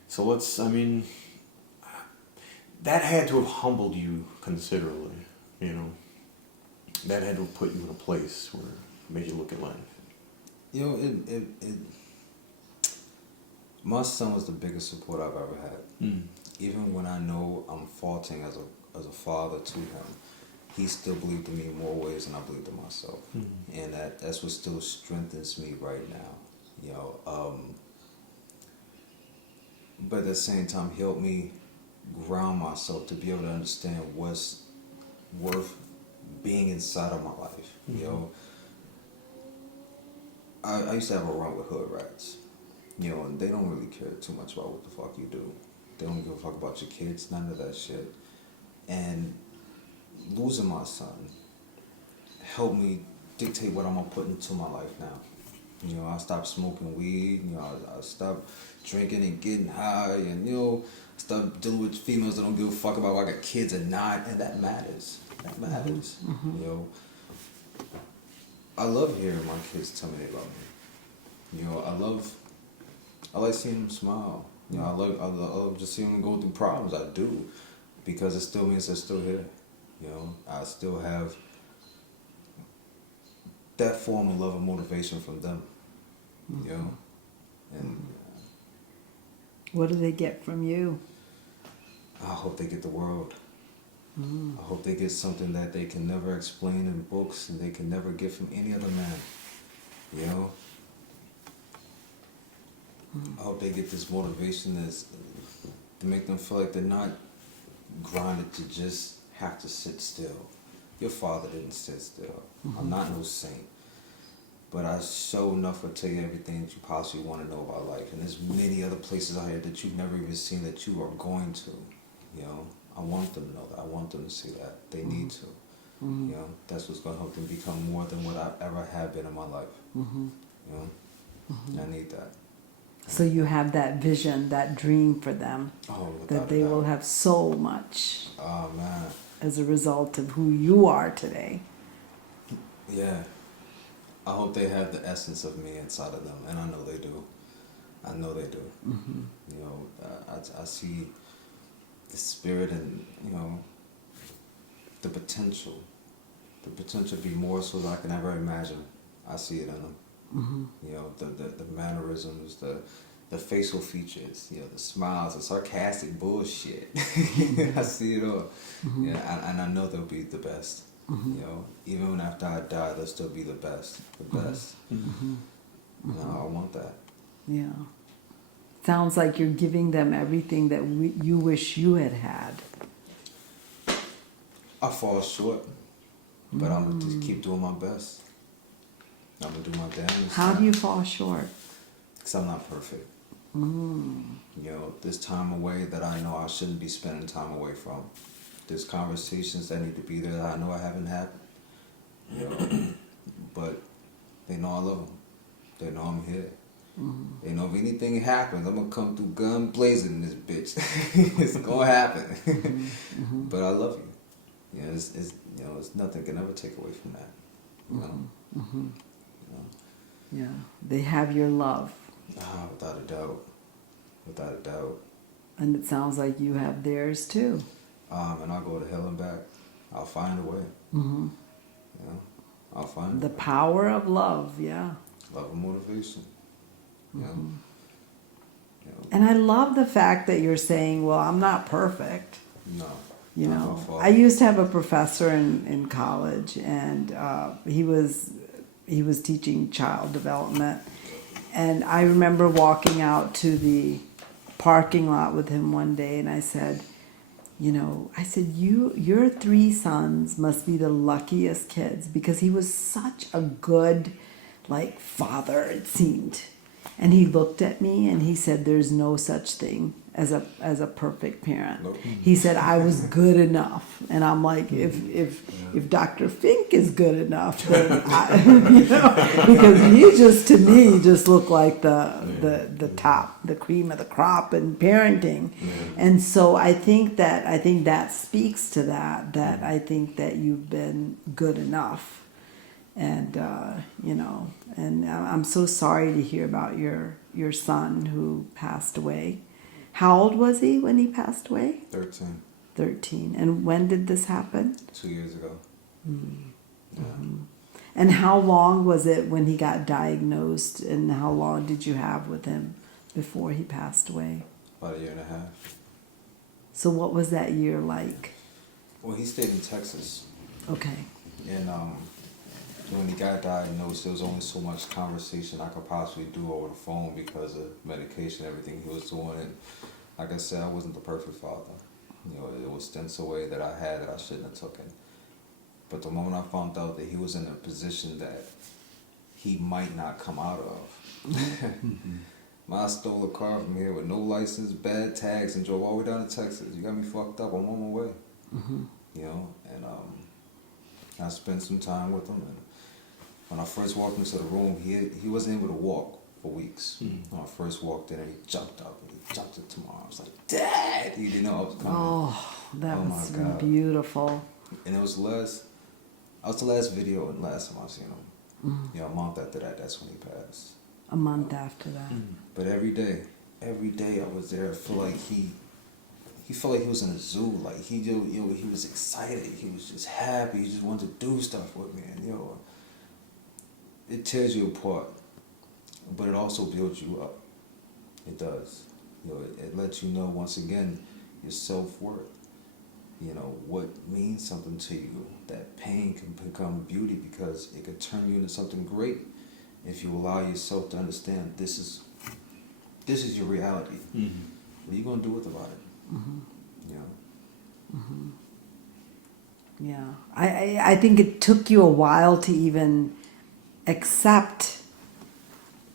So I mean, that had to have humbled you considerably, you know. That had to have put you in a place where it made you look at life. You know, my son was the biggest support I've ever had. Mm. Even when I know I'm faulting as a father to him, he still believed in me in more ways than I believed in myself. Mm. And that's what still strengthens me right now. You know, but at the same time, he helped me ground myself to be able to understand what's worth being inside of my life. Mm-hmm. You know, I used to have a run with hood rats. You know, and they don't really care too much about what the fuck you do. They don't give a fuck about your kids, none of that shit. And losing my son helped me dictate what I'm gonna put into my life now. You know, I stopped smoking weed. You know, I stopped drinking and getting high, and you know, I stopped dealing with females that don't give a fuck about if I got kids or not, and that matters. That matters. Mm-hmm. You know, I love hearing my kids tell me they love me. You know, I like seeing them smile. You know, I love just seeing them go through problems. I do, because it still means they're still here. You know, I still have that form of love and motivation from them. You know, and What do they get from you? I hope they get the world. I hope they get something that they can never explain in books and they can never get from any other man. You know? I hope they get this motivation that's to make them feel like they're not grinded to just have to sit still. Your father didn't sit still. I'm not no saint. But I sure enough will tell you everything that you possibly want to know about life. And there's many other places out here that you've never even seen that you are going to. You know, I want them to know that. I want them to see that. They need to. You know, that's what's going to help them become more than what I've ever have been in my life. You know, and I need that. So you have that vision, that dream for them, Oh, that without they a will doubt. have so much Oh, man. as a result of who you are today. Yeah. I hope they have the essence of me inside of them, and I know they do. I know they do. You know, I see the spirit and, you know, the potential to be more so than I can ever imagine. I see it in them. You know, the mannerisms, the facial features, you know, the smiles, the sarcastic bullshit. I see it all. Yeah, and I know they'll be the best. You know, even when after I die, they'll still be the best. The best. You know, I want that. Yeah. Sounds like you're giving them everything that you wish you had had. I fall short, but I'm gonna just keep doing my best. I'm gonna do my damnedest. How do you fall short? Because I'm not perfect. You know, there's time away that I know I shouldn't be spending time away from. There's conversations that need to be there that I know I haven't had. You know, but they know I love them. They know I'm here. They know if anything happens, I'm gonna come through gun blazing in this bitch. It's gonna happen. But I love you. You know, it's you know, it's nothing can ever take away from that. You know. You know? Yeah. They have your love. Ah, without a doubt. Without a doubt. And it sounds like you have theirs too. And I'll go to hell and back. I'll find a way. Mm-hmm. You know, I'll find The power of love, yeah. love and motivation. You know? You know, And I love the fact that you're saying, well, I'm not perfect. no. You not my know, fault. I used to have a professor in college, and he was teaching child development. And I remember walking out to the parking lot with him one day, and I said, you know, your 3 sons must be the luckiest kids, because he was such a good, like, father, it seemed. And he looked at me and he said, "There's no such thing as a perfect parent." Nope. He said I was good enough, and I'm like, if Dr. Fink is good enough, then I, because he just to me just looked like the top, the cream of the crop in parenting, and so I think that speaks to that I think that you've been good enough. And and I'm so sorry to hear about your son who passed away. How old was he when he passed away? 13, 13. And when did this happen? 2 years ago. Yeah. And how long was it when he got diagnosed, and how long did you have with him before he passed away? About a year and a half. So what was that year like? Well, he stayed in Texas, Okay. and when he got diagnosed, there was only so much conversation I could possibly do over the phone because of medication, everything he was doing. And like I said, I wasn't the perfect father. It was things away that I had that I shouldn't have taken. But the moment I found out that he was in a position that he might not come out of, I stole a car from here with no license, bad tags, and drove all the way down to Texas. You got me fucked up. I'm on my way. And I spent some time with him. And when I first walked into the room, he wasn't able to walk for weeks. When I first walked in, and he jumped up and he jumped into my arms like, "Dad!" He didn't know I was coming. Oh, that Oh was my God. beautiful. And it was the last video and last time I seen him. A month after that, that's when he passed. A month after that. But every day I was there. I feel like he felt like he was in a zoo. Like he was excited. He was just happy. He just wanted to do stuff with me. And it tears you apart, but it also builds you up. It does. It lets you know once again your self-worth. What means something to you. That pain can become beauty because it could turn you into something great if you allow yourself to understand this is your reality. What are you gonna do about it? Yeah, I think it took you a while to even accept,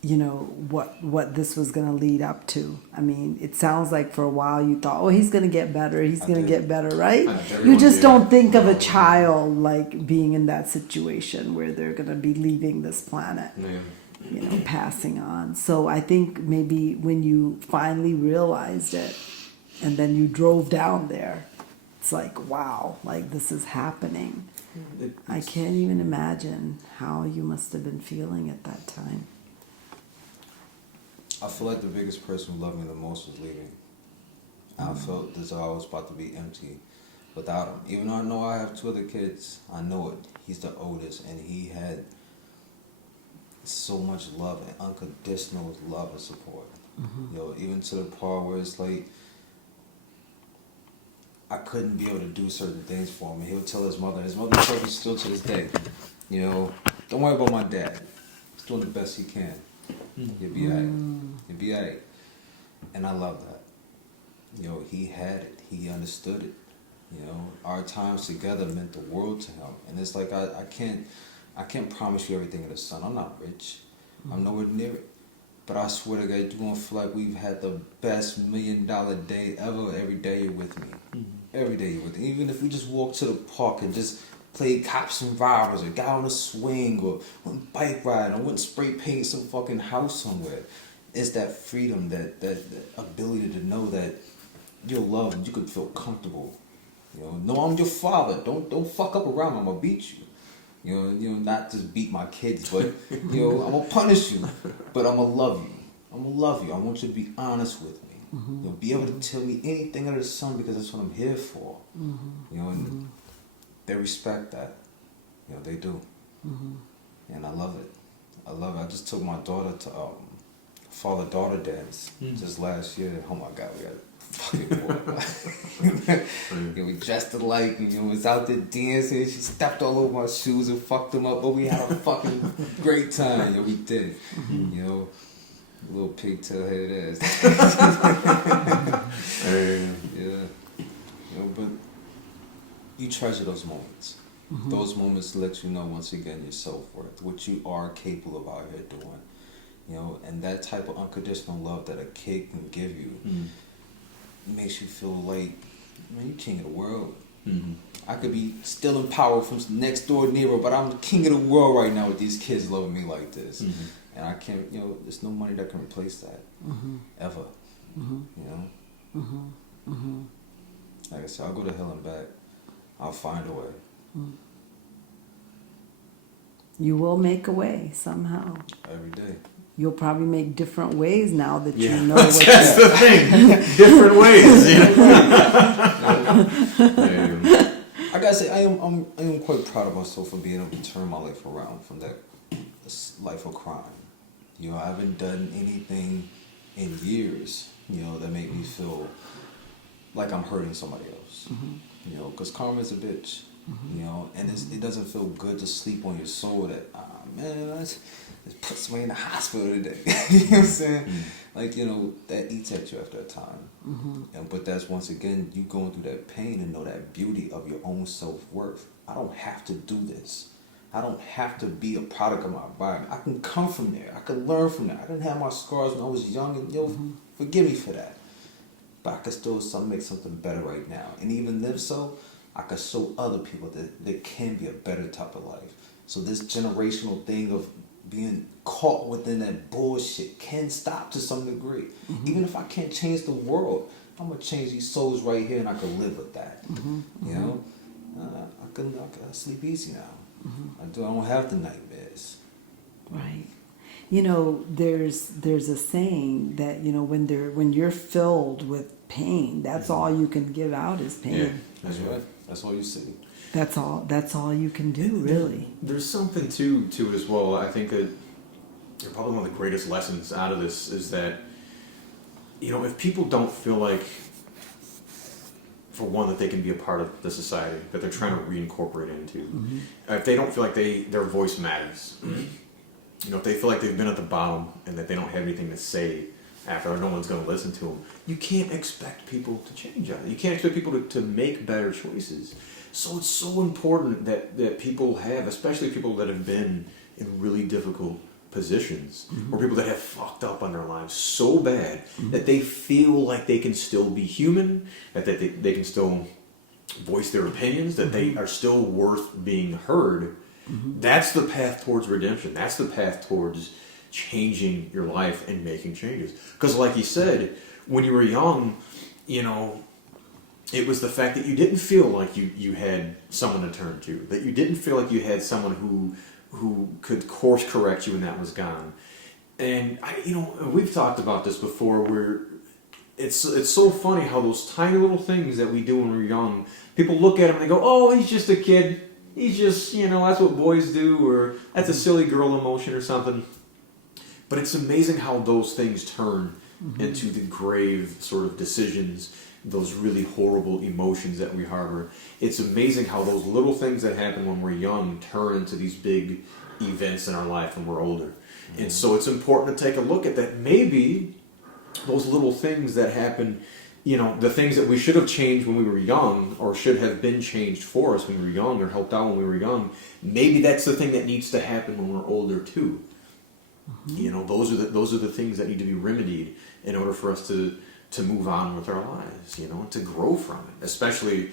what this was going to lead up to. I mean, it sounds like for a while you thought, oh, he's going to get better, he's going to get better, right? You just don't think of a child like being in that situation where they're going to be leaving this planet, passing on. So I think maybe when you finally realized it, and then you drove down there, it's like, wow, like this is happening. I can't even imagine how you must have been feeling at that time. I feel like the biggest person who loved me the most was leaving. I felt as though I was about to be empty without him. Even though I know I have 2 other kids, I know it. He's the oldest, and he had so much love and unconditional love and support. Even to the part where it's like I couldn't be able to do certain things for him. He would tell his mother tells me still to this day, don't worry about my dad. He's doing the best he can. He'll be alright. He'll be alright. And I love that. He had it. He understood it. Our times together meant the world to him. And it's like I can't promise you everything in the sun. I'm not rich. I'm nowhere near it. But I swear to God, you're gonna feel like we've had the best $1 million day ever. Every day you're with me. Every day you're with me. Even if we just walked to the park and just played cops and robbers, or got on a swing, or went bike riding, or went spray paint some fucking house somewhere. It's that freedom, that ability to know that you're loved and you can feel comfortable. No, I'm your father. Don't fuck up around me. I'm gonna beat you. Not just beat my kids, but I'm gonna punish you, but I'm gonna love you. I'm gonna love you. I want you to be honest with me. Be able to tell me anything under the sun because that's what I'm here for. And they respect that. They do. And I love it. I just took my daughter to father-daughter dance just last year. Oh my God, we had a fucking boy. We dressed alike and was out there dancing. She stepped all over my shoes and fucked them up, but we had a fucking great time. We did. Little pigtail headed ass. But you treasure those moments. Those moments let you know once again your self-worth, what you are capable of out here doing. You know, and that type of unconditional love that a kid can give you makes you feel like, man, you king of the world. Mm-hmm. I could be stealing power from next door neighbor, but I'm the king of the world right now with these kids loving me like this. Mm-hmm. And I can't, you know, there's no money that can replace that. Ever. You know? Like I said, I'll go to hell and back. I'll find a way. You will make a way somehow. Every day. You'll probably make different ways now that Yeah, you know what that's the thing. Different ways. Yeah. I gotta say, I am quite proud of myself for being able to turn my life around from that life of crime. You know, I haven't done anything in years, you know, that made me feel like I'm hurting somebody else. You know, because karma's a bitch. You know, and it doesn't feel good to sleep on your soul that, man, let's put somebody in the hospital today. You know what I'm saying? Like, you know, that eats at you after a time. But that's, once again, you going through that pain and know that beauty of your own self-worth. I don't have to do this. I don't have to be a product of my environment. I can come from there. I can learn from that. I didn't have my scars when I was young, and, you know, forgive me for that. But I can still make something better right now. And even if so, I could show other people that there can be a better type of life. So this generational thing of being caught within that bullshit can stop to some degree. Even if I can't change the world, I'm gonna change these souls right here, and I can live with that. You know, I can sleep easy now. I don't have the nightmares. Right. You know, there's a saying that, you know, when you're filled with pain, that's all you can give out is pain. Yeah, That's right. That's all you see. That's all you can do, really. There's something to it as well. I think that probably one of the greatest lessons out of this is that, you know, if people don't feel like, for one, that they can be a part of the society that they're trying to reincorporate into, if they don't feel like their voice matters, you know, if they feel like they've been at the bottom and that they don't have anything to say after, or no one's going to listen to them, you can't expect people to change on it. You can't expect people to make better choices. So it's so important that people have, especially people that have been in really difficult positions, or people that have fucked up on their lives so bad that they feel like they can still be human, that they can still voice their opinions, that they are still worth being heard. That's the path towards redemption. That's the path towards changing your life and making changes. Because like you said, when you were young, you know, it was the fact that you didn't feel like you had someone to turn to, that you didn't feel like you had someone who could course correct you when that was gone. And we've talked about this before, where it's so funny how those tiny little things that we do when we're young, people look at him and they go, oh, he's just a kid. He's just, that's what boys do, or that's a silly girl emotion or something. But it's amazing how those things turn into the grave sort of decisions, those really horrible emotions that we harbor. It's amazing how those little things that happen when we're young turn into these big events in our life when we're older. And so it's important to take a look at that. Maybe those little things that happen, the things that we should have changed when we were young, or should have been changed for us when we were young, or helped out when we were young, maybe that's the thing that needs to happen when we're older too. Those are the things that need to be remedied in order for us to move on with our lives, and to grow from it. Especially,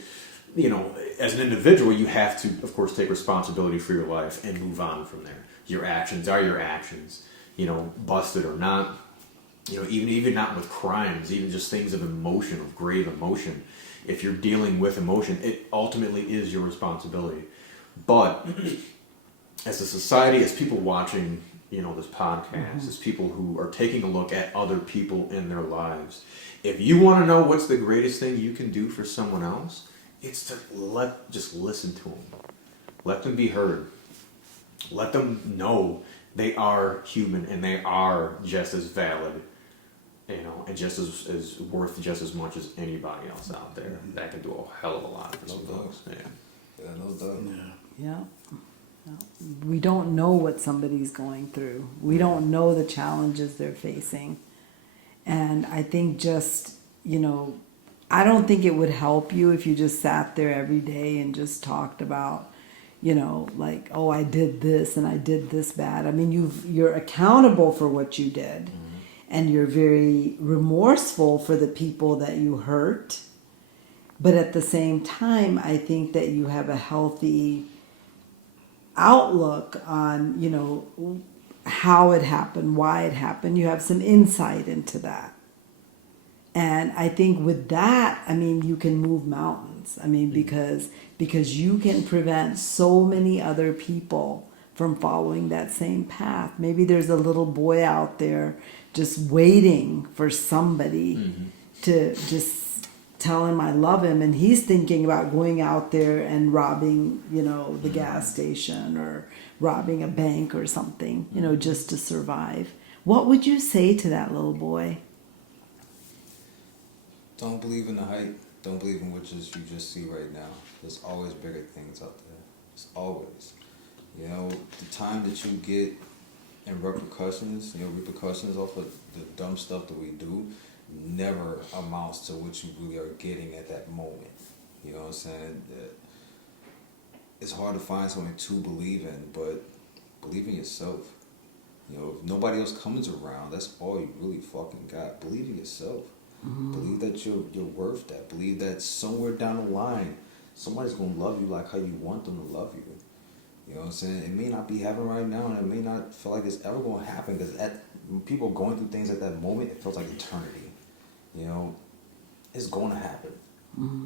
as an individual, you have to, of course, take responsibility for your life and move on from there. Your actions are your actions, busted or not. Even not with crimes, even just things of emotion, of grave emotion. If you're dealing with emotion, it ultimately is your responsibility. But as a society, as people watching, this podcast, as people who are taking a look at other people in their lives, if you want to know what's the greatest thing you can do for someone else, it's to just listen to them. Let them be heard. Let them know they are human and they are just as valid, and just as worth just as much as anybody else out there. That can do a hell of a lot for some folks. Yeah, no doubt. Yeah. We don't know what somebody's going through. We don't know the challenges they're facing. And I think just, I don't think it would help you if you just sat there every day and just talked about, you know, like, oh, I did this and I did this bad. I mean, you're accountable for what you did, and you're very remorseful for the people that you hurt. But at the same time, I think that you have a healthy outlook on, you know, how it happened, why it happened. You have some insight into that. And I think with that, I mean, you can move mountains. I mean, because you can prevent so many other people from following that same path. Maybe there's a little boy out there just waiting for somebody to just tell him I love him, and he's thinking about going out there and robbing, you know, the gas station or robbing a bank or something, you know, just to survive. What would you say to that little boy? Don't believe in the hype. Don't believe in what you just see right now. There's always bigger things out there. It's always. You know, the time that you get in repercussions, repercussions off of the dumb stuff that we do never amounts to what you really are getting at that moment. You know what I'm saying? It's hard to find something to believe in, but believe in yourself. You know, if nobody else comes around, that's all you really fucking got. Believe in yourself. Believe that you're worth that. Believe that somewhere down the line, somebody's gonna love you like how you want them to love you. You know what I'm saying? It may not be happening right now, and it may not feel like it's ever gonna happen, because when people are going through things at that moment, it feels like eternity. You know, it's going to happen.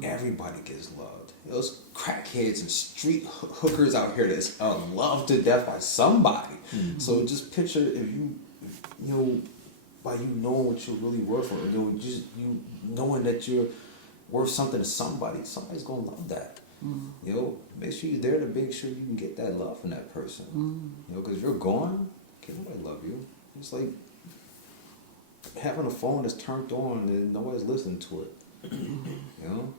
Everybody gets loved. Those crackheads and street hookers out here that's loved to death by somebody. So just picture if you know, by you knowing what you're really worth, or you knowing that you're worth something to somebody's gonna love that. You know, make sure you're there to make sure you can get that love from that person. You know, because if you're gone, can't nobody love you. It's like having a phone that's turned on and nobody's listening to it. You know?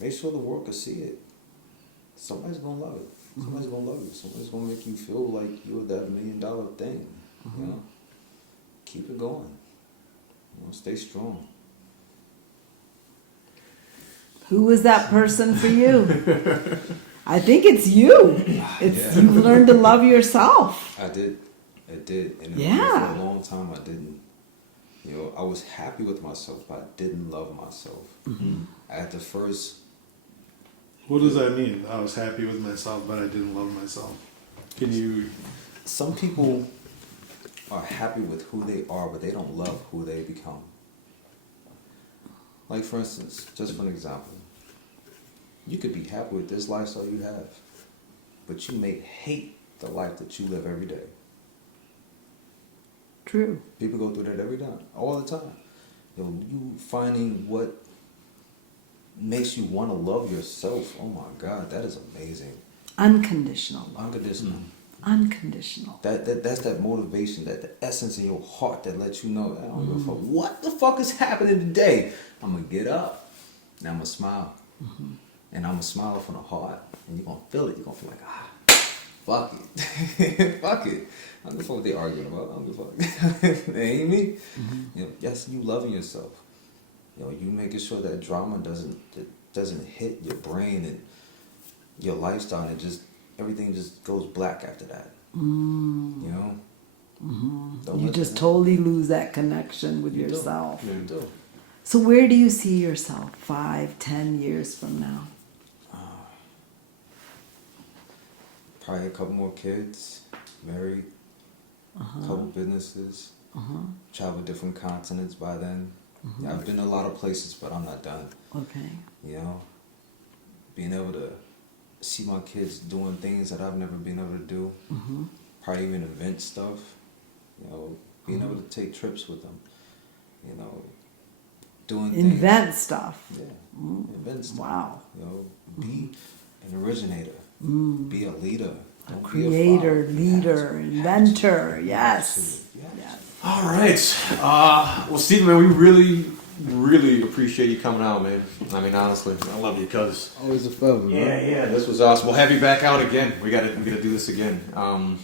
Make sure the world can see it. Somebody's gonna love it. Somebody's gonna love you. Somebody's gonna make you feel like you're that $1 million thing. You know? Keep it going. You know, stay strong. Who was that person for you? I think it's you. You've learned to love yourself. I did. And for a long time I didn't. You know, I was happy with myself, but I didn't love myself. At the first. What does that mean? I was happy with myself, but I didn't love myself. Can you? Some people are happy with who they are, but they don't love who they become. Like, for instance, just for an example, you could be happy with this lifestyle you have, but you may hate the life that you live every day. True. People go through that every time, all the time. You know, you finding what makes you want to love yourself. Oh my God, that is amazing. Unconditional love. Unconditional. Unconditional. That's that motivation, that the essence in your heart that lets you know, I don't give a fuck what the fuck is happening today. I'm gonna get up and I'm gonna smile, and I'm gonna smile from the heart, and you're gonna feel it. You're gonna feel like fuck it, fuck it. I don't give a fuck what they arguing about. I don't give a fuck. It ain't me. You know, yes, you loving yourself. You know, you making sure that drama doesn't hit your brain and your lifestyle, and everything just goes black after that. You know? You just totally lose that connection with yourself. You do. So where do you see yourself 5, 10 years from now? Probably a couple more kids, married, couple businesses, travel different continents by then. I've been to a lot of places, but I'm not done. Okay. You know? Being able to see my kids doing things that I've never been able to do. Probably even invent stuff. You know, being able to take trips with them. You know, doing things. Invent stuff. Yeah, invent stuff. Wow. You know, be an originator. Be a leader. A Don't creator, be a leader, inventor. Yes. Yes. All right. Well, Stephen, man, we really appreciate you coming out, man. I mean, honestly, I love you, cuz. Always a favor, man. Yeah, this was awesome. We'll have you back out again. We gotta do this again. And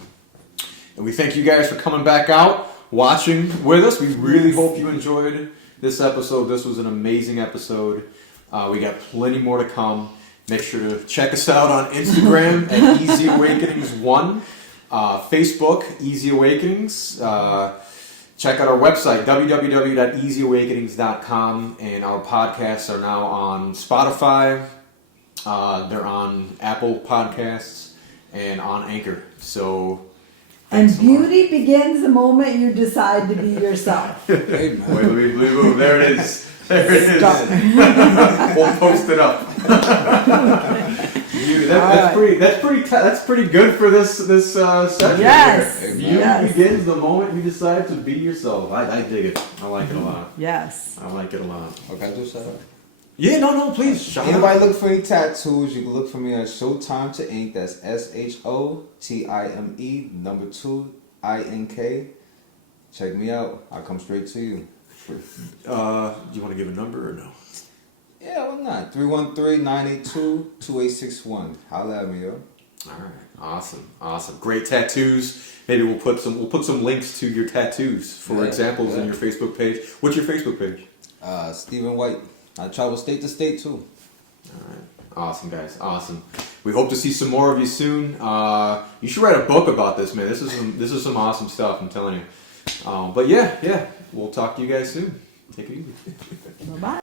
we thank you guys for coming back out, watching with us. We really hope you enjoyed this episode. This was an amazing episode. We got plenty more to come. Make sure to check us out on Instagram at Easy Awakenings 1, Facebook, Easy Awakenings. Check out our website, www.easyawakenings.com, and our podcasts are now on Spotify. They're on Apple Podcasts and on Anchor. So, And thanks a lot. beauty begins the moment you decide to be yourself. Hey, man. Wait, there it is. There it is. Stop. We'll post it up. That's pretty good for this session. Yes. Hey, man. Beauty Yes. begins the moment you decide to be yourself. I dig it. I like it a lot. Yes. I like it a lot. Okay, I do shout out. Yeah, no, please. Shout Anybody out. look for any tattoos, you can look for me at Showtime to Ink. That's SHOTIME 2 Check me out. I'll come straight to you. Do you want to give a number or no? Yeah, why not? 313-982-2861. Holla at me, yo. All right, awesome, great tattoos. Maybe we'll put some links to your tattoos for examples in your Facebook page. What's your Facebook page? Stephen White. I travel state to state too. All right, awesome guys, awesome. We hope to see some more of you soon. You should write a book about this, man. This is some awesome stuff. I'm telling you. But yeah, we'll talk to you guys soon. Take it easy. Bye-bye.